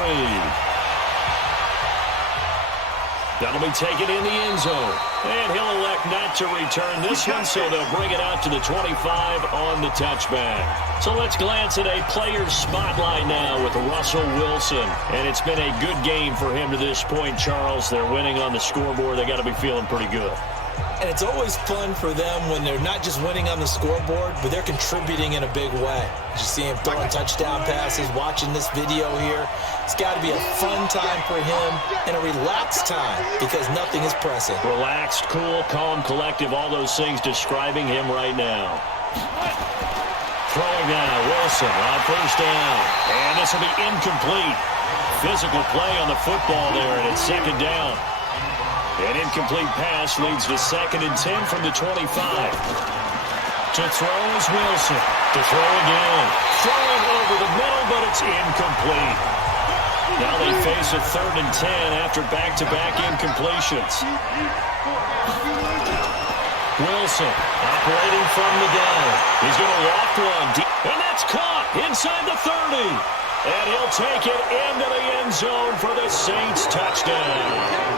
That'll be taken in the end zone. And he'll elect not to return this one, so they'll bring it out to the 25 on the touchback. So let's glance at a player's spotlight now with Russell Wilson. And it's been a good game for him to this point, Charles. They're winning on the scoreboard. They got to be feeling pretty good. And it's always fun for them when they're not just winning on the scoreboard, but they're contributing in a big way. You see him throwing touchdown passes, watching this video here. It's got to be a fun time for him and a relaxed time because nothing is pressing. Relaxed, cool, calm, collective, all those things describing him right now. Throwing now, Wilson on first down. And this will be incomplete. Physical play on the football there, and it's second down. An incomplete pass leads to 2nd and 10 from the 25. To throw is Wilson. To throw again. Throwing over the middle, but it's incomplete. Now they face a 3rd and 10 after back-to-back incompletions. Wilson operating from the gun. He's going to walk one deep, and that's caught inside the 30. And he'll take it into the end zone for the Saints touchdown.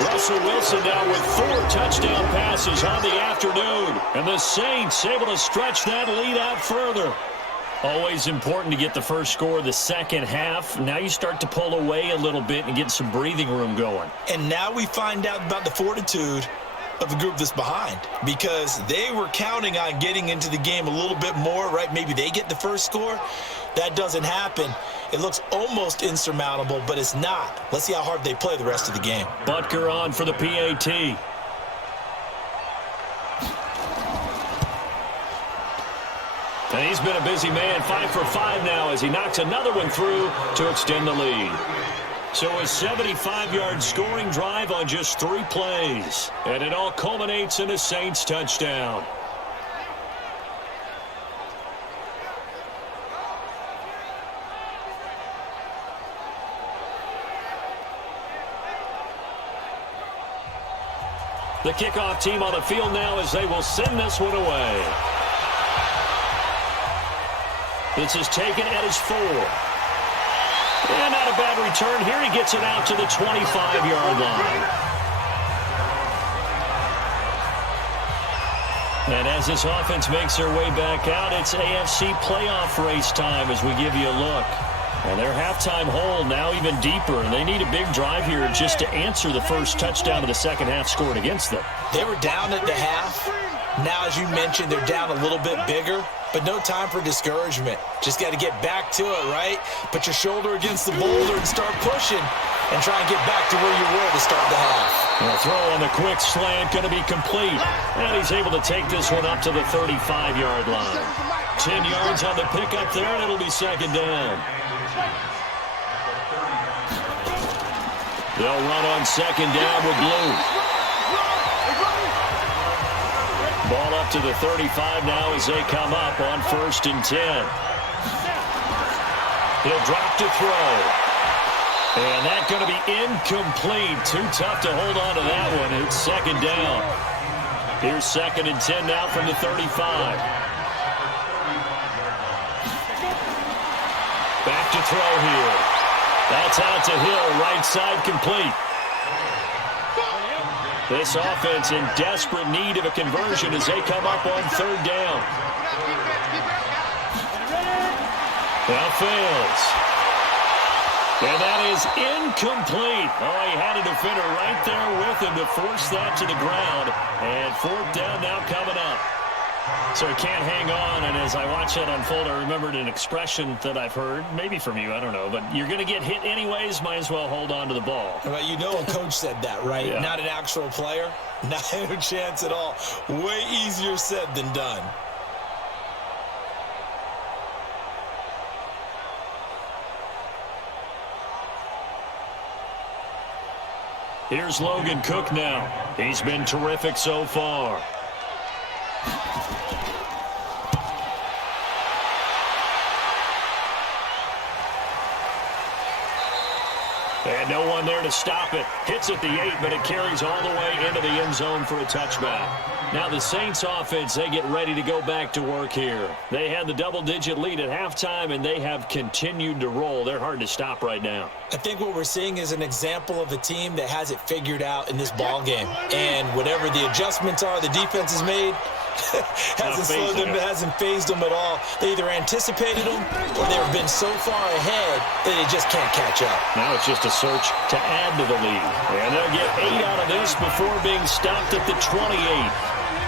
Russell Wilson now with 4 touchdown passes on the afternoon. And the Saints able to stretch that lead out further. Always important to get the first score of the second half. Now you start to pull away a little bit and get some breathing room going. And now we find out about the fortitude of the group that's behind, because they were counting on getting into the game a little bit more, right? Maybe they get the first score. That doesn't happen. It looks almost insurmountable, but it's not. Let's see how hard they play the rest of the game. Butker on for the PAT. And he's been a busy man, 5 for 5 now as he knocks another one through to extend the lead. So a 75-yard scoring drive on just 3 plays. And it all culminates in a Saints touchdown. The kickoff team on the field now as they will send this one away. This is taken at his 4. And not a bad return here. He gets it out to the 25-yard line. And as this offense makes their way back out, it's AFC playoff race time as we give you a look. And their halftime hole now even deeper, and they need a big drive here just to answer the first touchdown of the second half scored against them. They were down at the half. Now, as you mentioned, they're down a little bit bigger, but no time for discouragement. Just got to get back to it, right? Put your shoulder against the boulder and start pushing and try and get back to where you were to start the half. And a throw on the quick slant going to be complete. And he's able to take this one up to the 35-yard line. 10 yards on the pickup there, and it'll be second down. They'll run on second down with Blue. Ball up to the 35 now as they come up on 1st and 10. He'll drop to throw. And that's going to be incomplete. Too tough to hold on to that one. It's second down. Here's 2nd and 10 now from the 35. Back to throw here. That's out to Hill, right side complete. This offense in desperate need of a conversion as they come up on third down. Now fails. And that is incomplete. Oh, he had a defender right there with him to force that to the ground. And fourth down now coming up. So he can't hang on, and as I watch that unfold, I remembered an expression that I've heard, maybe from you, I don't know, but you're going to get hit anyways, might as well hold on to the ball. Well, you know a coach said that, right? Yeah. Not an actual player. Not a chance at all. Way easier said than done. Here's Logan Cook now. He's been terrific so far. And no one there to stop it. Hits at the 8, but it carries all the way into the end zone for a touchback. Now the Saints offense, they get ready to go back to work here. They had the double-digit lead at halftime, and they have continued to roll. They're hard to stop right now. I think what we're seeing is an example of a team that has it figured out in this ball game. And whatever the adjustments are the defense has made, hasn't phased them at all. They either anticipated them or they've been so far ahead that they just can't catch up. Now it's just a search to add to the lead. And they'll get 8 out of this before being stopped at the 28.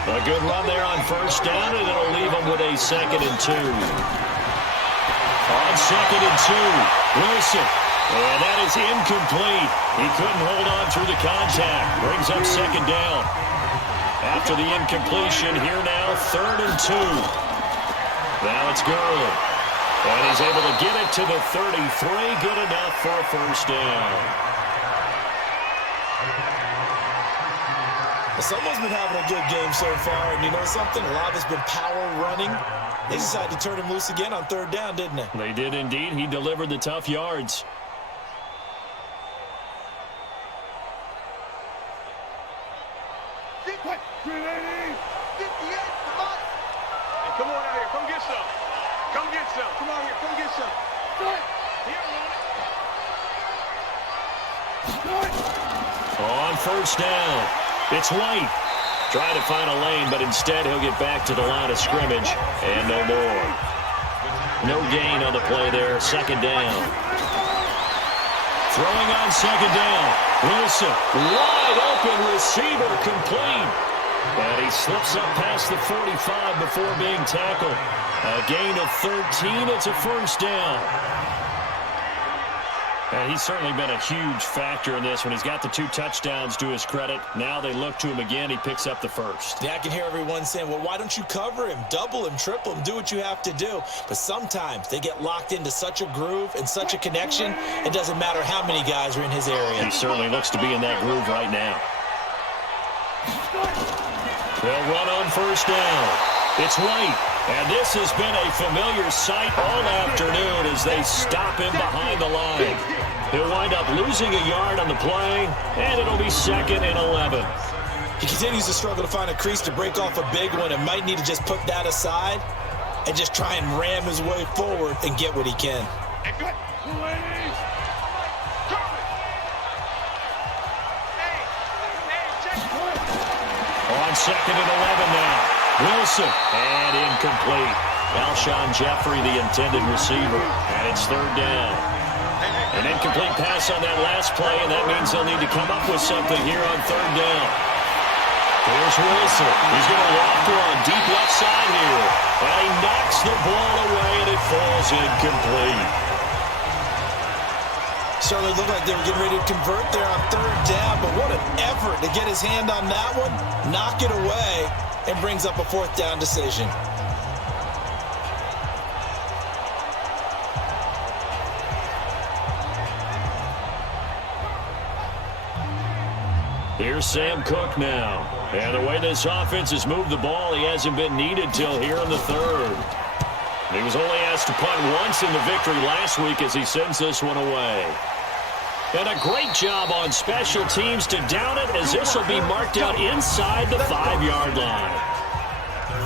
A good run there on first down, and it'll leave them with a 2nd and 2. On 2nd and 2, Wilson. And that is incomplete. He couldn't hold on through the contact. Brings up 2nd down. After the incompletion, here now, 3rd and 2. Now it's Gurley. And he's able to get it to the 33. Good enough for a first down. Someone's been having a good game so far, and you know something? A lot of it's been power running. They decided to turn him loose again on 3rd down, didn't they? They did indeed. He delivered the tough yards. Come on out here. Come get some. Come get some. Come on here. Come get some. On first down, it's White. Trying to find a lane, but instead he'll get back to the line of scrimmage. And no more. No gain on the play there. 2nd down. Throwing on 2nd down. Wilson, wide open receiver, complete. And he slips up past the 45 before being tackled. A gain of 13. It's a first down. And he's certainly been a huge factor in this one. He's got the 2 touchdowns to his credit. Now they look to him again. He picks up the first. Yeah, I can hear everyone saying, well, why don't you cover him, double him, triple him, do what you have to do. But sometimes they get locked into such a groove and such a connection, it doesn't matter how many guys are in his area. He certainly looks to be in that groove right now. They'll run on first down. It's White. And this has been a familiar sight all afternoon as they stop him behind the line. He'll wind up losing a yard on the play, and it'll be 2nd and 11. He continues to struggle to find a crease to break off a big one and might need to just put that aside and just try and ram his way forward and get what he can. On 2nd and 11 now. Wilson, and incomplete. Alshon Jeffrey, the intended receiver, and it's 3rd down. An incomplete pass on that last play, and that means they'll need to come up with something here on 3rd down. Here's Wilson. He's going to walk one deep left side here, and he knocks the ball away, and it falls incomplete. Certainly looked like they were getting ready to convert there on 3rd down, but what an effort to get his hand on that one, knock it away, and brings up a 4th down decision. Here's Sam Cook now. And the way this offense has moved the ball, he hasn't been needed till here in the 3rd. He was only asked to punt once in the victory last week as he sends this one away. And a great job on special teams to down it as this will be marked out inside the 5-yard line.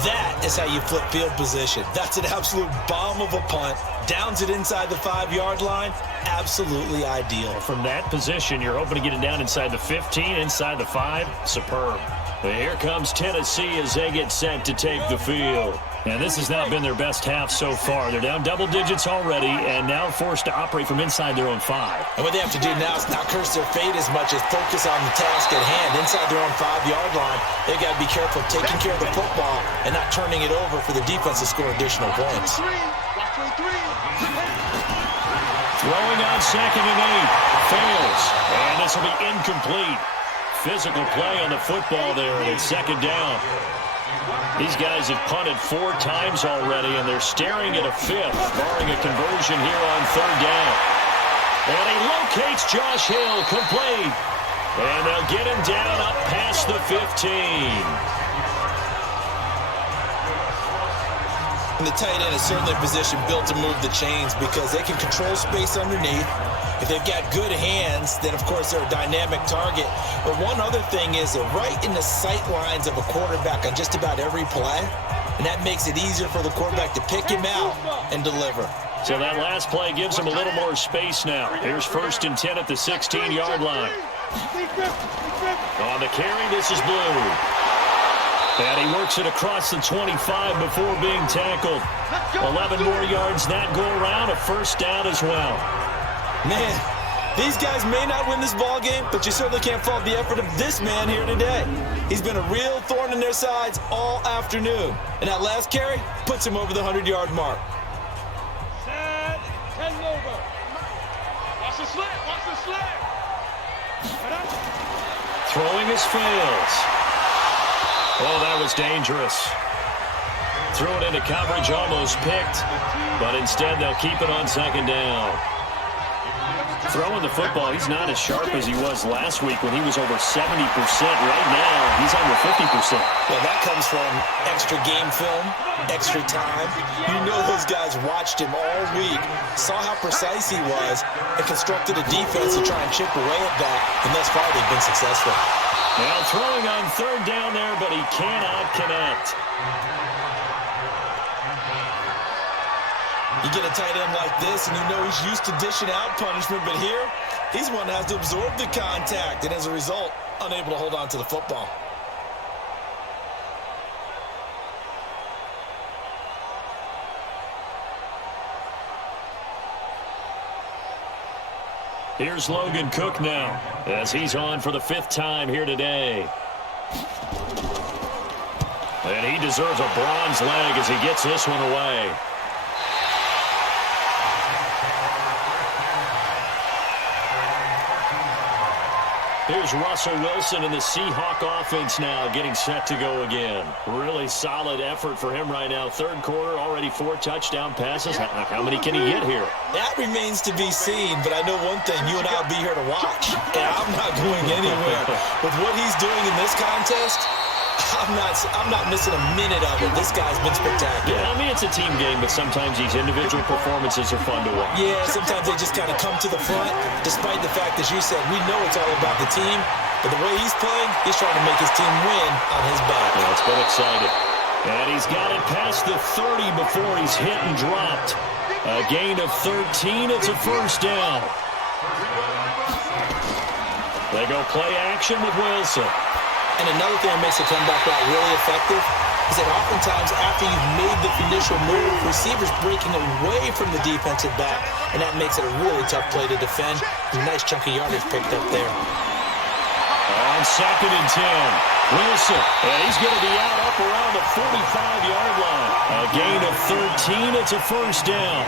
That is how you flip field position. That's an absolute bomb of a punt. Downs it inside the 5-yard line. Absolutely ideal. From that position, you're hoping to get it down inside the 15, inside the 5. Superb. But here comes Tennessee as they get set to take the field. And this has not been their best half so far. They're down double digits already and now forced to operate from inside their own 5. And what they have to do now is not curse their fate as much as focus on the task at hand. Inside their own 5-yard line, they've got to be careful taking care of the football and not turning it over for the defense to score additional points. Throwing on 2nd and 8. Fails. And this will be incomplete. Physical play on the football there, and it's 2nd down. These guys have punted 4 times already, and they're staring at a 5th, barring a conversion here on 3rd down. And he locates Josh Hill, complete. And they'll get him down up past the 15. And the tight end is certainly a position built to move the chains because they can control space underneath. If they've got good hands, then, of course, they're a dynamic target. But one other thing is they're right in the sight lines of a quarterback on just about every play, and that makes it easier for the quarterback to pick him out and deliver. So that last play gives him a little more space now. Here's 1st and 10 at the 16-yard line. On the carry, this is Blue. And he works it across the 25 before being tackled. 11 more yards that go around, a 1st down as well. Man, these guys may not win this ball game, but you certainly can't fault the effort of this man here today. He's been a real thorn in their sides all afternoon. And that last carry puts him over the 100-yard mark. Set, 10 over. Watch the slant, watch the slant. Throwing his fails. Oh, that was dangerous. Threw it into coverage, almost picked. But instead, they'll keep it on 2nd down. Throwing the football, he's not as sharp as he was last week when he was over 70%. Right now, he's under 50%. Well, that comes from extra game film, extra time. You know those guys watched him all week, saw how precise he was, and constructed a defense to try and chip away at that. And thus far, they've been successful. Now throwing on 3rd down there, but he cannot connect. You get a tight end like this, and you know he's used to dishing out punishment, but here, he's one that has to absorb the contact, and as a result, unable to hold on to the football. Here's Logan Cook now, as he's on for the 5th time here today. And he deserves a bronze leg as he gets this one away. Here's Russell Wilson in the Seahawk offense now getting set to go again. Really solid effort for him right now. 3rd quarter, already 4 touchdown passes. How many can he get here? That remains to be seen, but I know one thing. You and I will be here to watch, and I'm not going anywhere. With what he's doing in this contest, I'm not missing a minute of it. This guy's been spectacular. Yeah, I mean, it's a team game, but sometimes these individual performances are fun to watch. Yeah, sometimes they just kind of come to the front, despite the fact, as you said, we know it's all about the team. But the way he's playing, he's trying to make his team win on his back. Yeah, it's been exciting. And he's got it past the 30 before he's hit and dropped. A gain of 13. It's a 1st down. They go play action with Wilson. And another thing that makes the comeback route really effective is that oftentimes after you've made the initial move, receivers breaking away from the defensive back, and that makes it a really tough play to defend. A nice chunk of yardage picked up there. On 2nd and 10, Wilson, and he's going to be out up around the 45-yard line. A gain of 13, it's a 1st down.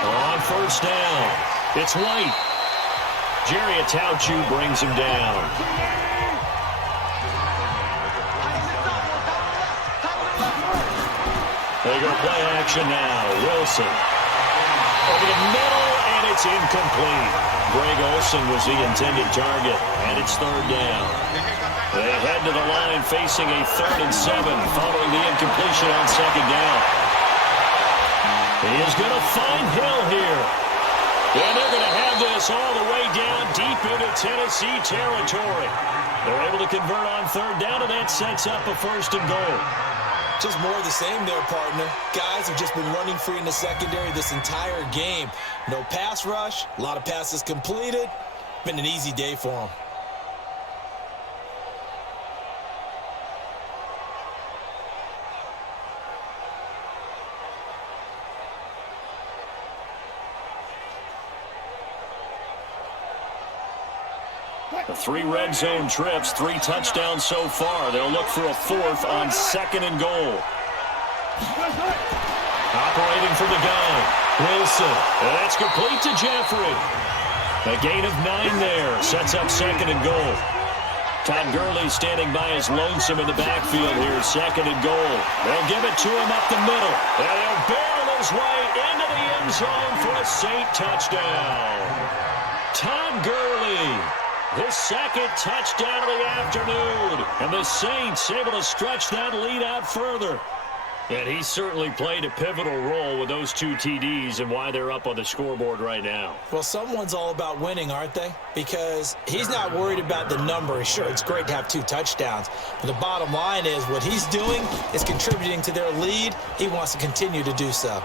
On 1st down, it's White. Jerry Atauchu brings him down. They go play action now. Wilson. Over the middle, and it's incomplete. Greg Olsen was the intended target, and it's 3rd down. They head to the line facing a 3rd and 7 following the incompletion on 2nd down. He is going to find Hill here. And they're going to have this all the way down deep into Tennessee territory. They're able to convert on third down, and that sets up a first and goal. Just more of the same there, partner. Guys have just been running free in the secondary this entire game. No pass rush, a lot of passes completed. Been an easy day for them. The 3 red zone trips, 3 touchdowns so far. They'll look for a 4th on second and goal. Operating from the gun, Wilson. That's complete to Jeffrey. A gain of 9 there. Sets up second and goal. Todd Gurley standing by his lonesome in the backfield here. Second and goal. They'll give it to him up the middle. And he'll barrel his way into the end zone for a Saint touchdown. Todd Gurley. His second touchdown of the afternoon. And the Saints able to stretch that lead out further. And he certainly played a pivotal role with those 2 TDs and why they're up on the scoreboard right now. Well, someone's all about winning, aren't they? Because he's not worried about the number. Sure, it's great to have 2 touchdowns. But the bottom line is what he's doing is contributing to their lead. He wants to continue to do so.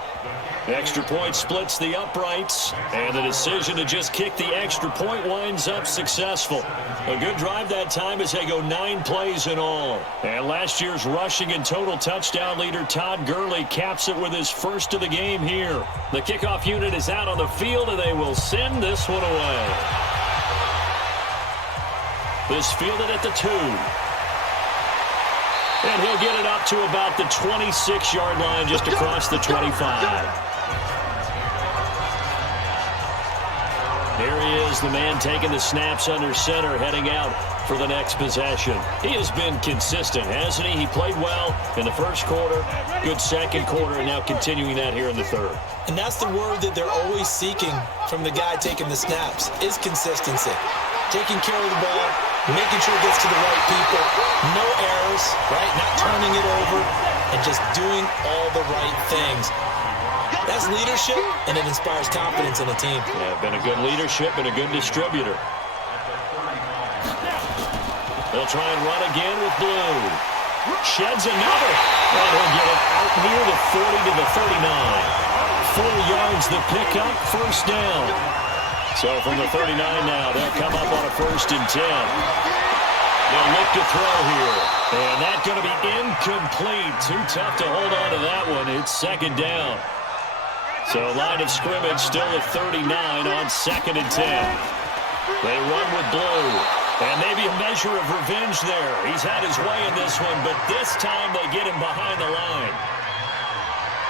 Extra point splits the uprights, and the decision to just kick the extra point winds up successful. A good drive that time as they go 9 plays in all. And last year's rushing and total touchdown leader Todd Gurley caps it with his first of the game here. The kickoff unit is out on the field, and they will send this one away. This fielded at the 2. And he'll get it up to about the 26-yard line just across the 25. Here he is, the man taking the snaps under center, heading out for the next possession. He has been consistent, hasn't he? He played well in the first quarter, good second quarter, and now continuing that here in the third. And that's the word that they're always seeking from the guy taking the snaps, is consistency. Taking care of the ball, making sure it gets to the right people, no errors, right? Not turning it over, and just doing all the right things. That's leadership, and it inspires confidence in a team. Yeah, been a good leadership and a good distributor. They'll try and run again with Blue. Sheds another. And he'll get it out near the 40 to the 39. 4 yards the pickup, first down. So from the 39 now, they'll come up on a 1st and 10. They'll look to throw here. And that's going to be incomplete. Too tough to hold on to that one. It's second down. So line of scrimmage still at 39 on 2nd and 10. They run with Blue. And maybe a measure of revenge there. He's had his way in this one, but this time they get him behind the line.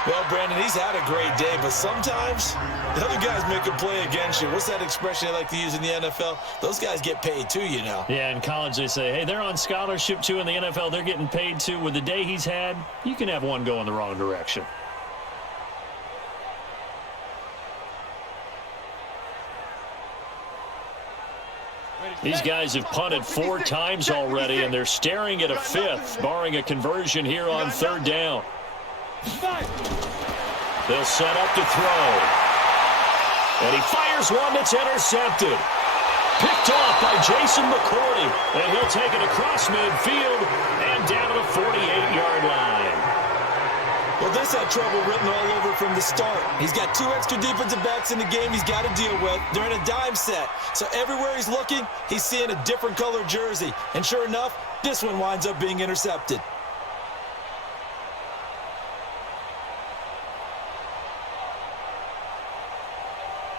Well, Brandon, he's had a great day, but sometimes the other guys make a play against you. What's that expression they like to use in the NFL? Those guys get paid too, you know. Yeah, in college they say, hey, they're on scholarship too. In the NFL, they're getting paid too. With the day he's had, you can have one go in the wrong direction. These guys have punted 4 times already, and they're staring at a 5th, barring a conversion here on 3rd down. They'll set up to throw. And he fires one that's intercepted. Picked off by Jason McCourty. And he'll take it across midfield and down to the 48-yard line. Well, this had trouble written all over from the start. He's got 2 extra defensive backs in the game he's got to deal with. They're in a dime set. So everywhere he's looking, he's seeing a different colored jersey. And sure enough, this one winds up being intercepted.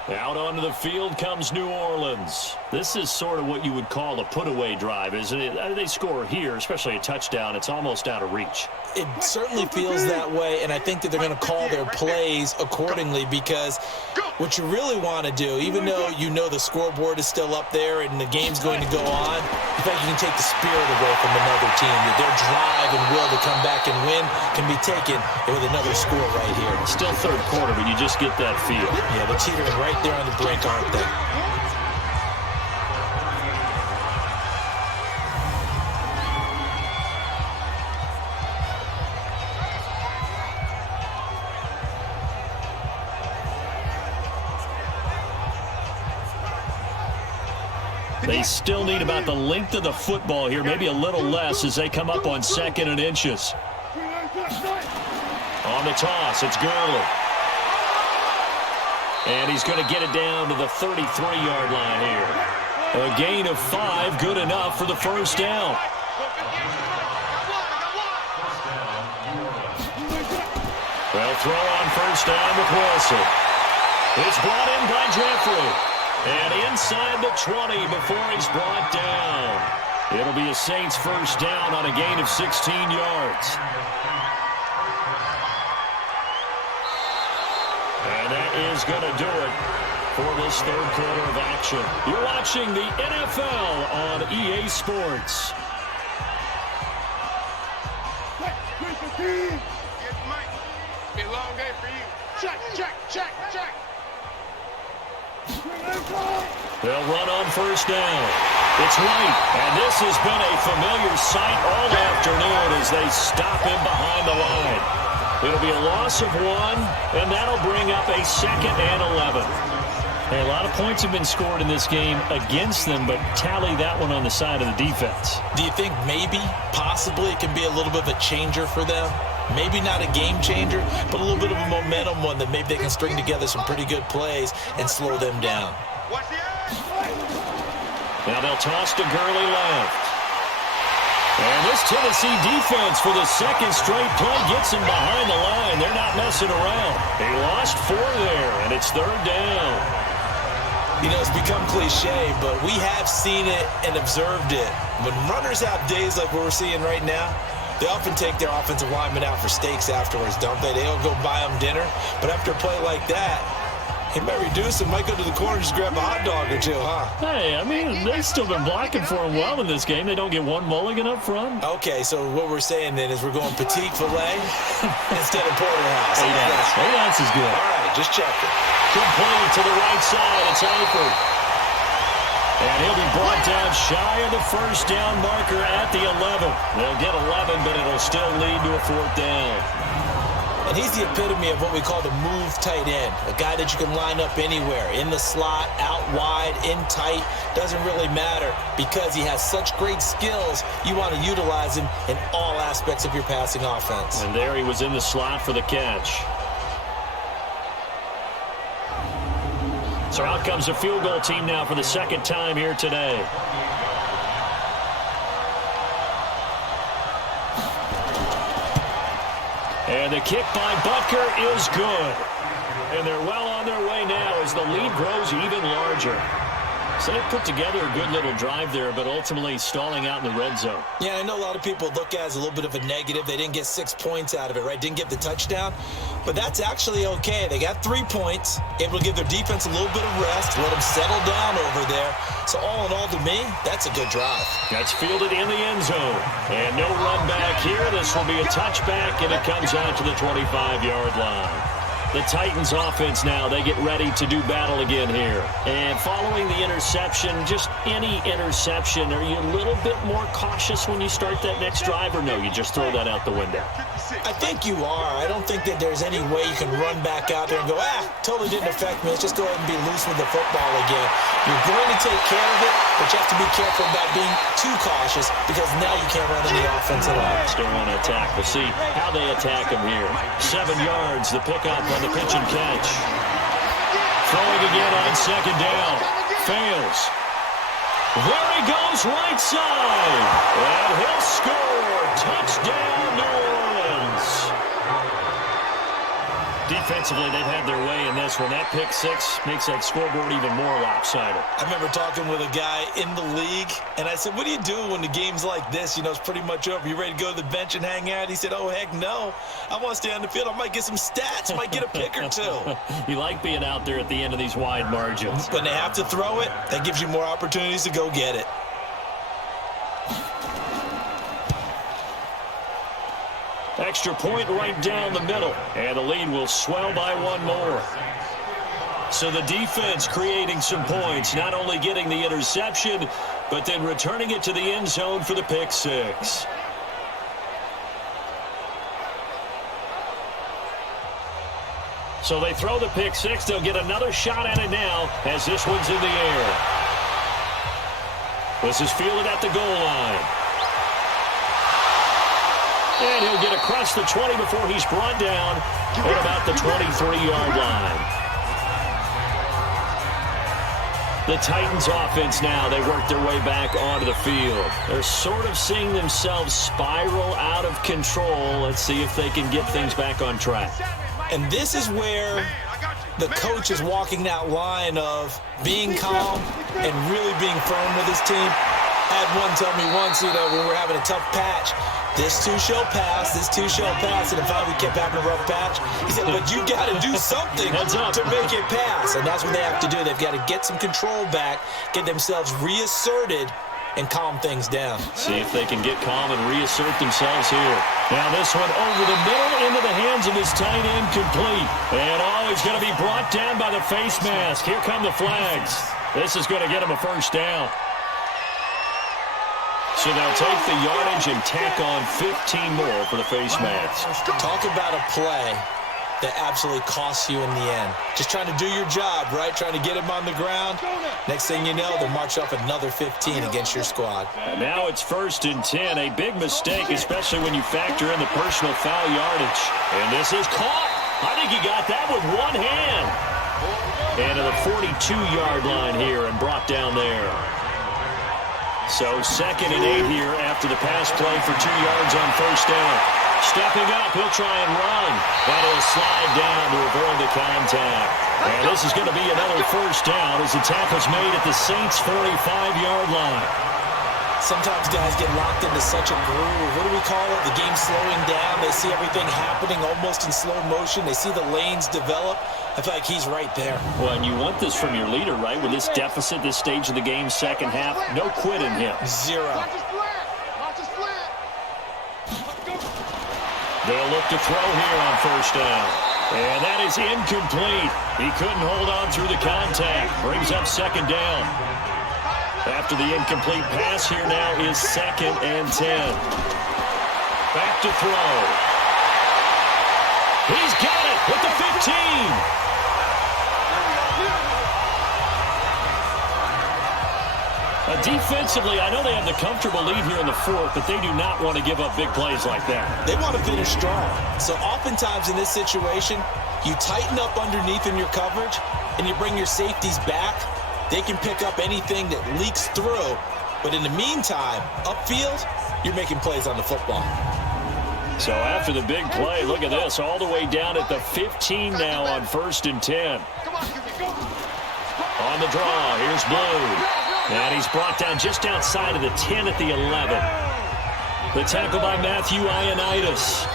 Out onto the field comes New Orleans. This is sort of what you would call a put-away drive, isn't it? They score here, especially a touchdown. It's almost out of reach. It certainly feels that way, and I think that they're going to call their plays accordingly because what you really want to do, even though you know the scoreboard is still up there and the game's going to go on, in fact, you can take the spirit away from another team. That their drive and will to come back and win can be taken with another score right here. Still third quarter, but you just get that feel. Yeah, they're teetering right there on the brink, aren't they? They still need about the length of the football here, maybe a little less as they come up on 2nd and inches. On the toss, it's Gurley. And he's going to get it down to the 33-yard line here. A gain of 5, good enough for the first down. They'll throw on first down with Wilson. It's brought in by Jeffrey. And inside the 20 before he's brought down. It'll be a Saints first down on a gain of 16 yards. And that is going to do it for this third quarter of action. You're watching the NFL on EA Sports. Be a long day for you. Check, check, check, check. They'll run on first down. It's White, and this has been a familiar sight all afternoon as they stop him behind the line. It'll be a loss of 1, and that'll bring up a 2nd and 11. Hey, a lot of points have been scored in this game against them, but tally that one on the side of the defense. Do you think maybe, possibly, it can be a little bit of a changer for them? Maybe not a game changer, but a little bit of a momentum one that maybe they can string together some pretty good plays and slow them down. Now they'll toss to Gurley left. And this Tennessee defense for the second straight play gets him behind the line. They're not messing around. They lost 4 there, and it's third down. You know, it's become cliche, but we have seen it and observed it. When runners have days like what we're seeing right now, they often take their offensive linemen out for steaks afterwards, don't they? They don't go buy them dinner. But after a play like that, he might reduce it, might go to the corner and just grab a hot dog or two, huh? Hey, I mean, they've still been blocking for him well in this game. They don't get one mulligan up front. Okay, so what we're saying then is we're going petite filet instead of porterhouse. 8 ounce is good. All right, just checking. Complete to the right side. It's Eifert. And he'll be brought down shy of the first down marker at the 11. They'll get 11, but it'll still lead to a 4th down. And he's the epitome of what we call the move tight end, a guy that you can line up anywhere, in the slot, out wide, in tight, doesn't really matter because he has such great skills. You want to utilize him in all aspects of your passing offense. And there he was in the slot for the catch. So out comes a field goal team now for the second time here today. And the kick by Butker is good. And they're well on their way now as the lead grows even larger. So they put together a good little drive there, but ultimately stalling out in the red zone. Yeah, I know a lot of people look at it as a little bit of a negative. They didn't get 6 points out of it, right? Didn't get the touchdown. But that's actually okay. They got 3 points, able to give their defense a little bit of rest, let them settle down over there. So all in all, to me, that's a good drive. That's fielded in the end zone. And no run back here. This will be a touchback, and it comes out to the 25-yard line. The Titans offense now, they get ready to do battle again here. And following the interception, just any interception, are you a little bit more cautious when you start that next drive, or no, you just throw that out the window? I think you are. I don't think that there's any way you can run back out there and go, totally didn't affect me. Let's just go ahead and be loose with the football again. You're going to take care of it, but you have to be careful about being too cautious because now you can't run in the offense at all. Still want to attack. We'll see how they attack him here. 7 yards, the pickup on the pitch and catch. Throwing again on second down. Fails. There he goes right side. And he'll score. Touchdown, New Orleans. Defensively, they've had their way in this one. That pick 6 makes that scoreboard even more lopsided. I remember talking with a guy in the league, and I said, what do you do when the game's like this? You know, it's pretty much over. You ready to go to the bench and hang out? He said, oh, heck no. I want to stay on the field. I might get some stats. I might get a pick or 2. You like being out there at the end of these wide margins. When they have to throw it, that gives you more opportunities to go get it. Extra point right down the middle, and the lead will swell by 1 more. So the defense creating some points, not only getting the interception, but then returning it to the end zone for the pick 6. So they throw the pick 6. They'll get another shot at it now as this one's in the air. This is fielded at the goal line. And he'll get across the 20 before he's brought down at about the 23-yard line. The Titans offense now, they work their way back onto the field. They're sort of seeing themselves spiral out of control. Let's see if they can get things back on track. And this is where the coach is walking that line of being calm and really being firm with his team. I had one tell me once, when we're having a tough patch, this too shall pass, this too shall pass, and if we kept having a rough patch, he said, but you got to do something to make it pass, and that's what they have to do. They've got to get some control back, get themselves reasserted, and calm things down. See if they can get calm and reassert themselves here. Now this one over the middle into the hands of his tight end, complete. And he's going to be brought down by the face mask. Here come the flags. This is going to get him a first down. So they'll take the yardage and tack on 15 more for the face mask. Talk about a play that absolutely costs you in the end. Just trying to do your job, right? Trying to get him on the ground. Next thing you know, they'll march off another 15 against your squad. And now it's 1st and 10. A big mistake, especially when you factor in the personal foul yardage. And this is caught. I think he got that with one hand. And to the 42-yard line here and brought down there. So 2nd and 8 here after the pass play for 2 yards on first down. Stepping up, he'll try and run. But he'll slide down to avoid the contact. And this is going to be another first down as the tackle's made at the Saints' 45-yard line. Sometimes guys get locked into such a groove. What do we call it? The game slowing down. They see everything happening almost in slow motion. They see the lanes develop. I feel like he's right there. Well, and you want this from your leader, right? With this deficit, this stage of the game, second half, no quit in him. Zero. They'll look to throw here on first down. And that is incomplete. He couldn't hold on through the contact. Brings up 2nd down. After the incomplete pass, here now is 2nd and 10. Back to throw. He's got it with the 15. Defensively, I know they have the comfortable lead here in the 4th, but they do not want to give up big plays like that. They want to finish strong. So oftentimes in this situation, you tighten up underneath in your coverage, and you bring your safeties back. They can pick up anything that leaks through. But in the meantime, upfield, you're making plays on the football. So after the big play, look at this, all the way down at the 15 now on 1st and 10. On the draw, here's Blue. And he's brought down just outside of the 10 at the 11. The tackle by Matthew Ioannidis.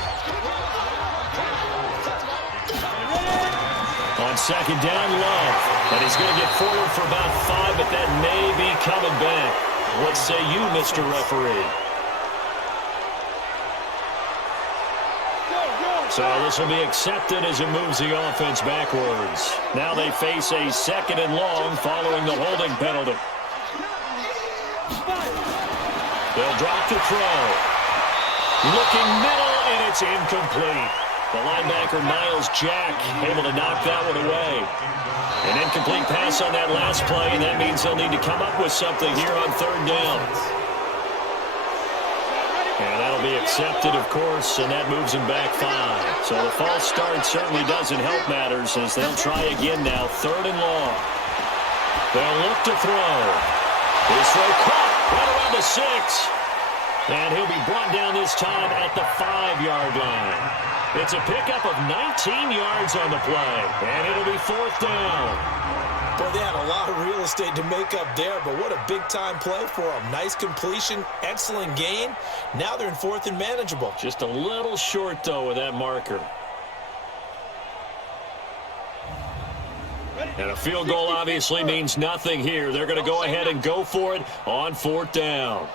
On 2nd down, Love. And he's going to get forward for about 5, but that may be coming back. What say you, Mr. Referee? So this will be accepted as it moves the offense backwards. Now they face a 2nd and long following the holding penalty. They'll drop the throw. Looking middle, and it's incomplete. The linebacker, Miles Jack, able to knock that one away. An incomplete pass on that last play, and that means they'll need to come up with something here on 3rd down. And that'll be accepted, of course, and that moves them back 5. So the false start certainly doesn't help matters as they'll try again now, 3rd and long. They'll look to throw. His throw caught right around the 6. And he'll be brought down this time at the 5-yard line. It's a pickup of 19 yards on the play, and it'll be 4th down. Boy, they had a lot of real estate to make up there, but what a big-time play for them. Nice completion, excellent gain. Now they're in 4th and manageable. Just a little short, though, with that marker. And a field goal obviously means nothing here. They're going to go ahead and go for it on 4th down.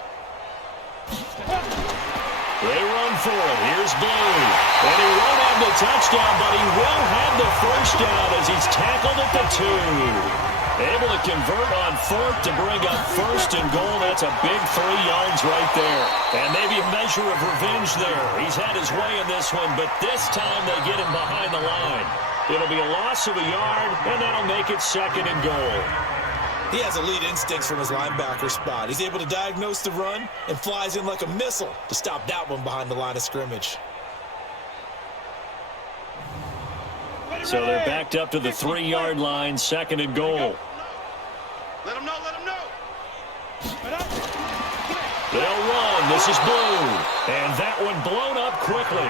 They run for it. Here's Blue. And he won't have the touchdown, but he will have the first down as he's tackled at the 2. Able to convert on 4th to bring up 1st and goal. That's a big 3 yards right there. And maybe a measure of revenge there. He's had his way in this one, but this time they get him behind the line. It'll be a loss of a yard, and that'll make it 2nd and goal. He has elite instincts from his linebacker spot. He's able to diagnose the run and flies in like a missile to stop that one behind the line of scrimmage. So they're backed up to the 3-yard line, 2nd and goal. Let him know, let him know. They'll run. This is Blue. And that one blown up quickly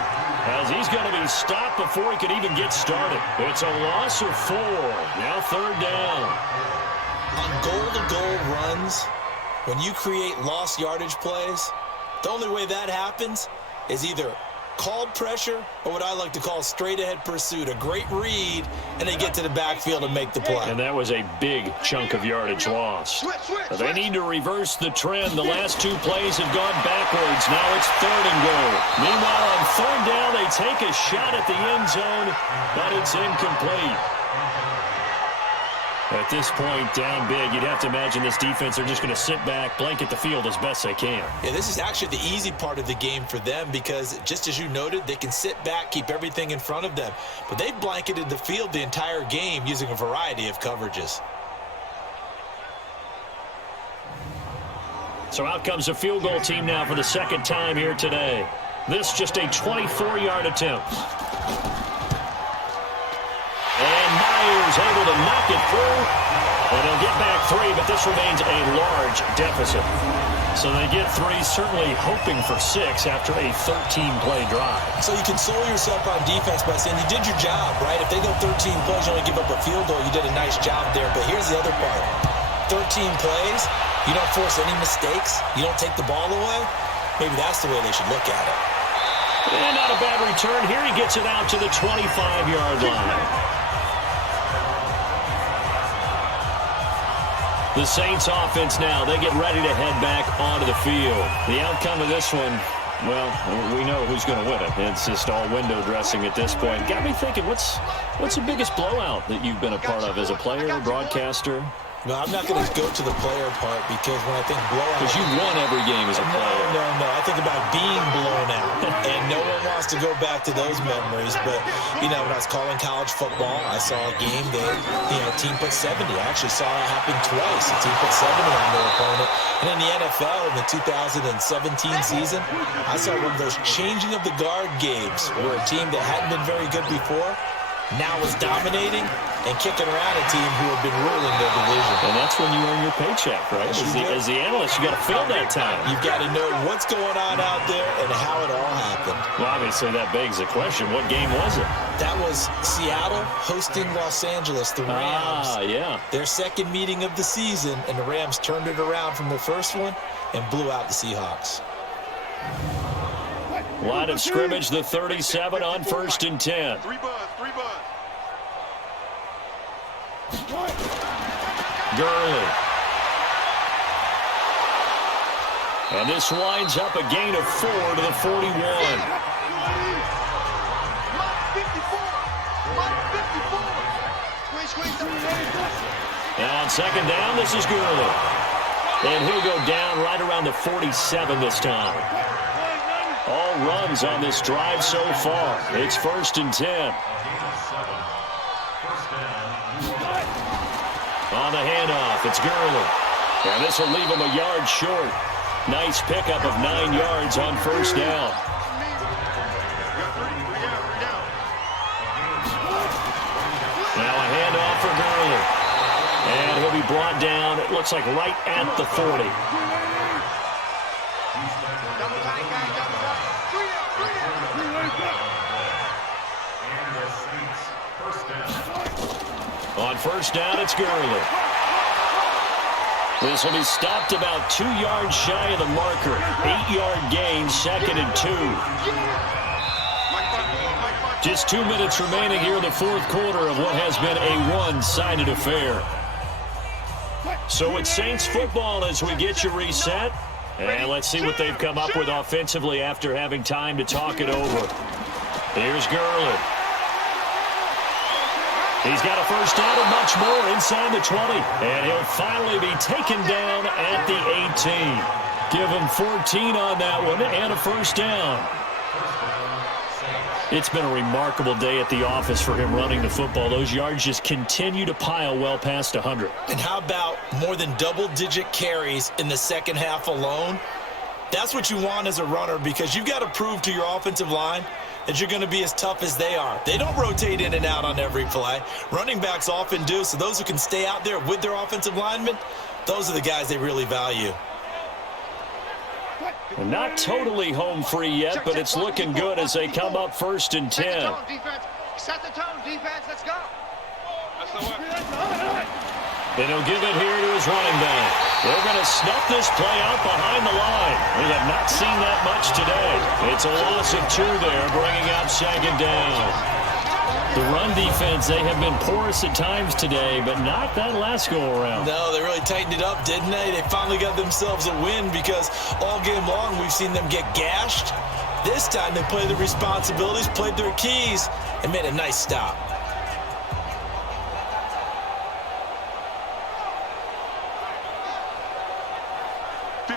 as he's going to be stopped before he can even get started. It's a loss of 4. Now 3rd down. On goal-to-goal runs, when you create lost yardage plays, the only way that happens is either called pressure or what I like to call straight-ahead pursuit, a great read, and they get to the backfield and make the play. And that was a big chunk of yardage lost. They need to reverse the trend. The last 2 plays have gone backwards. Now it's 3rd and goal. Meanwhile, on 3rd down, they take a shot at the end zone, but it's incomplete. At this point, down big, you'd have to imagine this defense are just going to sit back, blanket the field as best they can. Yeah, this is actually the easy part of the game for them because, just as you noted, they can sit back, keep everything in front of them. But they've blanketed the field the entire game using a variety of coverages. So out comes a field goal team now for the 2nd time here today. This just a 24-yard attempt. And Myers able to knock it through. And they'll get back 3, but this remains a large deficit. So they get 3, certainly hoping for 6 after a 13-play drive. So you console yourself on defense by saying you did your job, right? If they go 13 plays, you only give up a field goal, you did a nice job there. But here's the other part. 13 plays, you don't force any mistakes, you don't take the ball away. Maybe that's the way they should look at it. And not a bad return. Here he gets it out to the 25-yard line. The Saints offense now, they get ready to head back onto the field. The outcome of this one, well, we know who's going to win it. It's just all window dressing at this point. Got me thinking, what's the biggest blowout that you've been a part of as a player, broadcaster? No, I'm not going to go to the player part because when I think blowout... Because you won every game as a player. No. I think about being blown out. And no one wants to go back to those memories. But, when I was calling college football, I saw a game that, a team put 70. I actually saw it happen twice. A team put 70 on their opponent. And in the NFL, in the 2017 season, I saw one of those changing of the guard games where a team that hadn't been very good before now is dominating and kicking around a team who have been ruling their division. And that's when you earn your paycheck, right? As the analyst, you got to fill that time. You've got to know what's going on out there and how it all happened. Well, obviously, that begs the question, what game was it? That was Seattle hosting Los Angeles, the Rams. Yeah. Their 2nd meeting of the season, and the Rams turned it around from their first one and blew out the Seahawks. Line of scrimmage, the 37 on 1st and 10. 3 buzz. Gurley. And this winds up a gain of 4 to the 41. Now on 2nd down, this is Gurley. And he'll go down right around the 47 this time. All runs on this drive so far. It's 1st and 10. On the handoff, it's Gurley. And this will leave him a yard short. Nice pickup of 9 yards on 1st down. Now a handoff for Gurley. And he'll be brought down, it looks like right at the 40. On 1st down, it's Gurley. This will be stopped about 2 yards shy of the marker. 8-yard gain, 2nd and 2. Just 2 minutes remaining here in the 4th quarter of what has been a one-sided affair. So it's Saints football as we get you reset. And let's see what they've come up with offensively after having time to talk it over. Here's Gurley. He's got a 1st down and much more inside the 20. And he'll finally be taken down at the 18. Give him 14 on that one and a 1st down. It's been a remarkable day at the office for him running the football. Those yards just continue to pile well past 100. And how about more than double-digit carries in the second half alone? That's what you want as a runner, because you've got to prove to your offensive line that you're going to be as tough as they are. They don't rotate in and out on every play. Running backs often do, so those who can stay out there with their offensive linemen, those are the guys they really value. And not totally home free yet, but it's looking good as they come up 1st and 10. Set the tone, defense. Let's go. That's the work. And he'll give it here to his running back. They're going to snuff this play out behind the line. We have not seen that much today. It's a loss of 2 there, bringing out 2nd down. The run defense, they have been porous at times today, but not that last go-around. No, they really tightened it up, didn't they? They finally got themselves a win, because all game long we've seen them get gashed. This time they played their responsibilities, played their keys, and made a nice stop.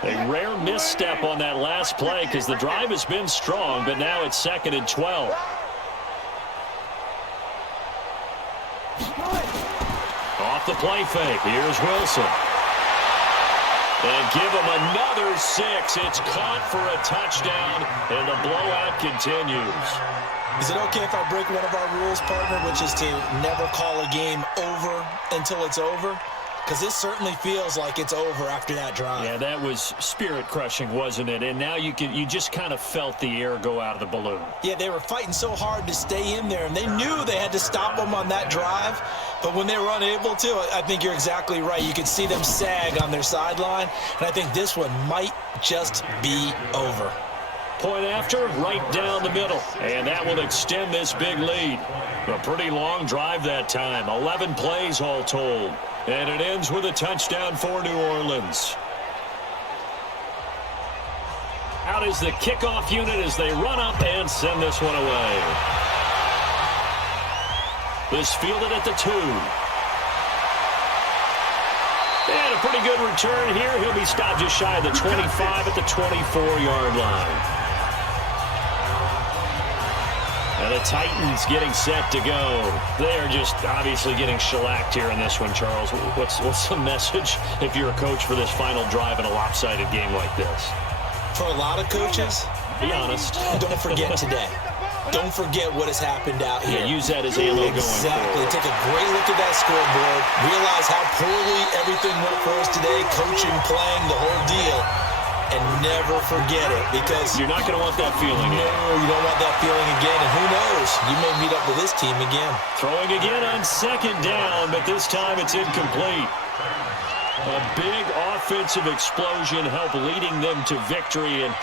A rare misstep on that last play, because the drive has been strong, but now it's 2nd and 12. Off the play fake. Here's Wilson. And give him another 6. It's caught for a touchdown, and the blowout continues. Is it okay if I break one of our rules, partner, which is to never call a game over until it's over? Because this certainly feels like it's over after that drive. Yeah, that was spirit-crushing, wasn't it? And now you just kind of felt the air go out of the balloon. Yeah, they were fighting so hard to stay in there, and they knew they had to stop them on that drive. But when they were unable to, I think you're exactly right. You could see them sag on their sideline, and I think this one might just be over. Point after, right down the middle. And that will extend this big lead. A pretty long drive that time. 11 plays all told. And it ends with a touchdown for New Orleans. Out is the kickoff unit as they run up and send this one away. This fielded at the 2. And a pretty good return here. He'll be stopped just shy of the 25 at the 24-yard line. And the Titans getting set to go. They are just obviously getting shellacked here in this one, Charles. What's the message if you're a coach for this final drive in a lopsided game like this? For a lot of coaches, be honest. Don't forget today. Don't forget what has happened out here. Yeah, use that as ammo going forward. Exactly. Take a great look at that scoreboard. Realize how poorly everything went for us today. Coaching, playing, the whole deal. And never forget it, because you're not going to want that feeling again. No, you don't want that feeling again. And who knows? You may meet up with this team again. Throwing again on 2nd down, but this time it's incomplete. A big offensive explosion helped leading them to victory, and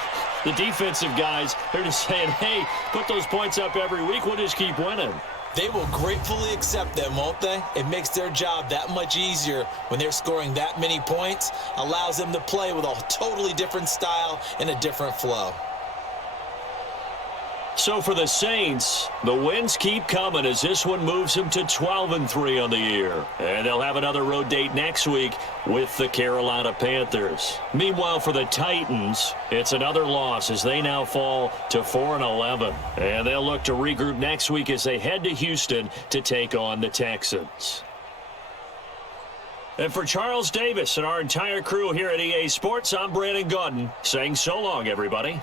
the defensive guys, they're just saying, hey, put those points up every week, we'll just keep winning. They will gratefully accept them, won't they? It makes their job that much easier when they're scoring that many points. Allows them to play with a totally different style and a different flow. So for the Saints, the wins keep coming as this one moves them to 12-3 on the year. And they'll have another road date next week with the Carolina Panthers. Meanwhile, for the Titans, it's another loss as they now fall to 4-11. And they'll look to regroup next week as they head to Houston to take on the Texans. And for Charles Davis and our entire crew here at EA Sports, I'm Brandon Gaudin saying so long, everybody.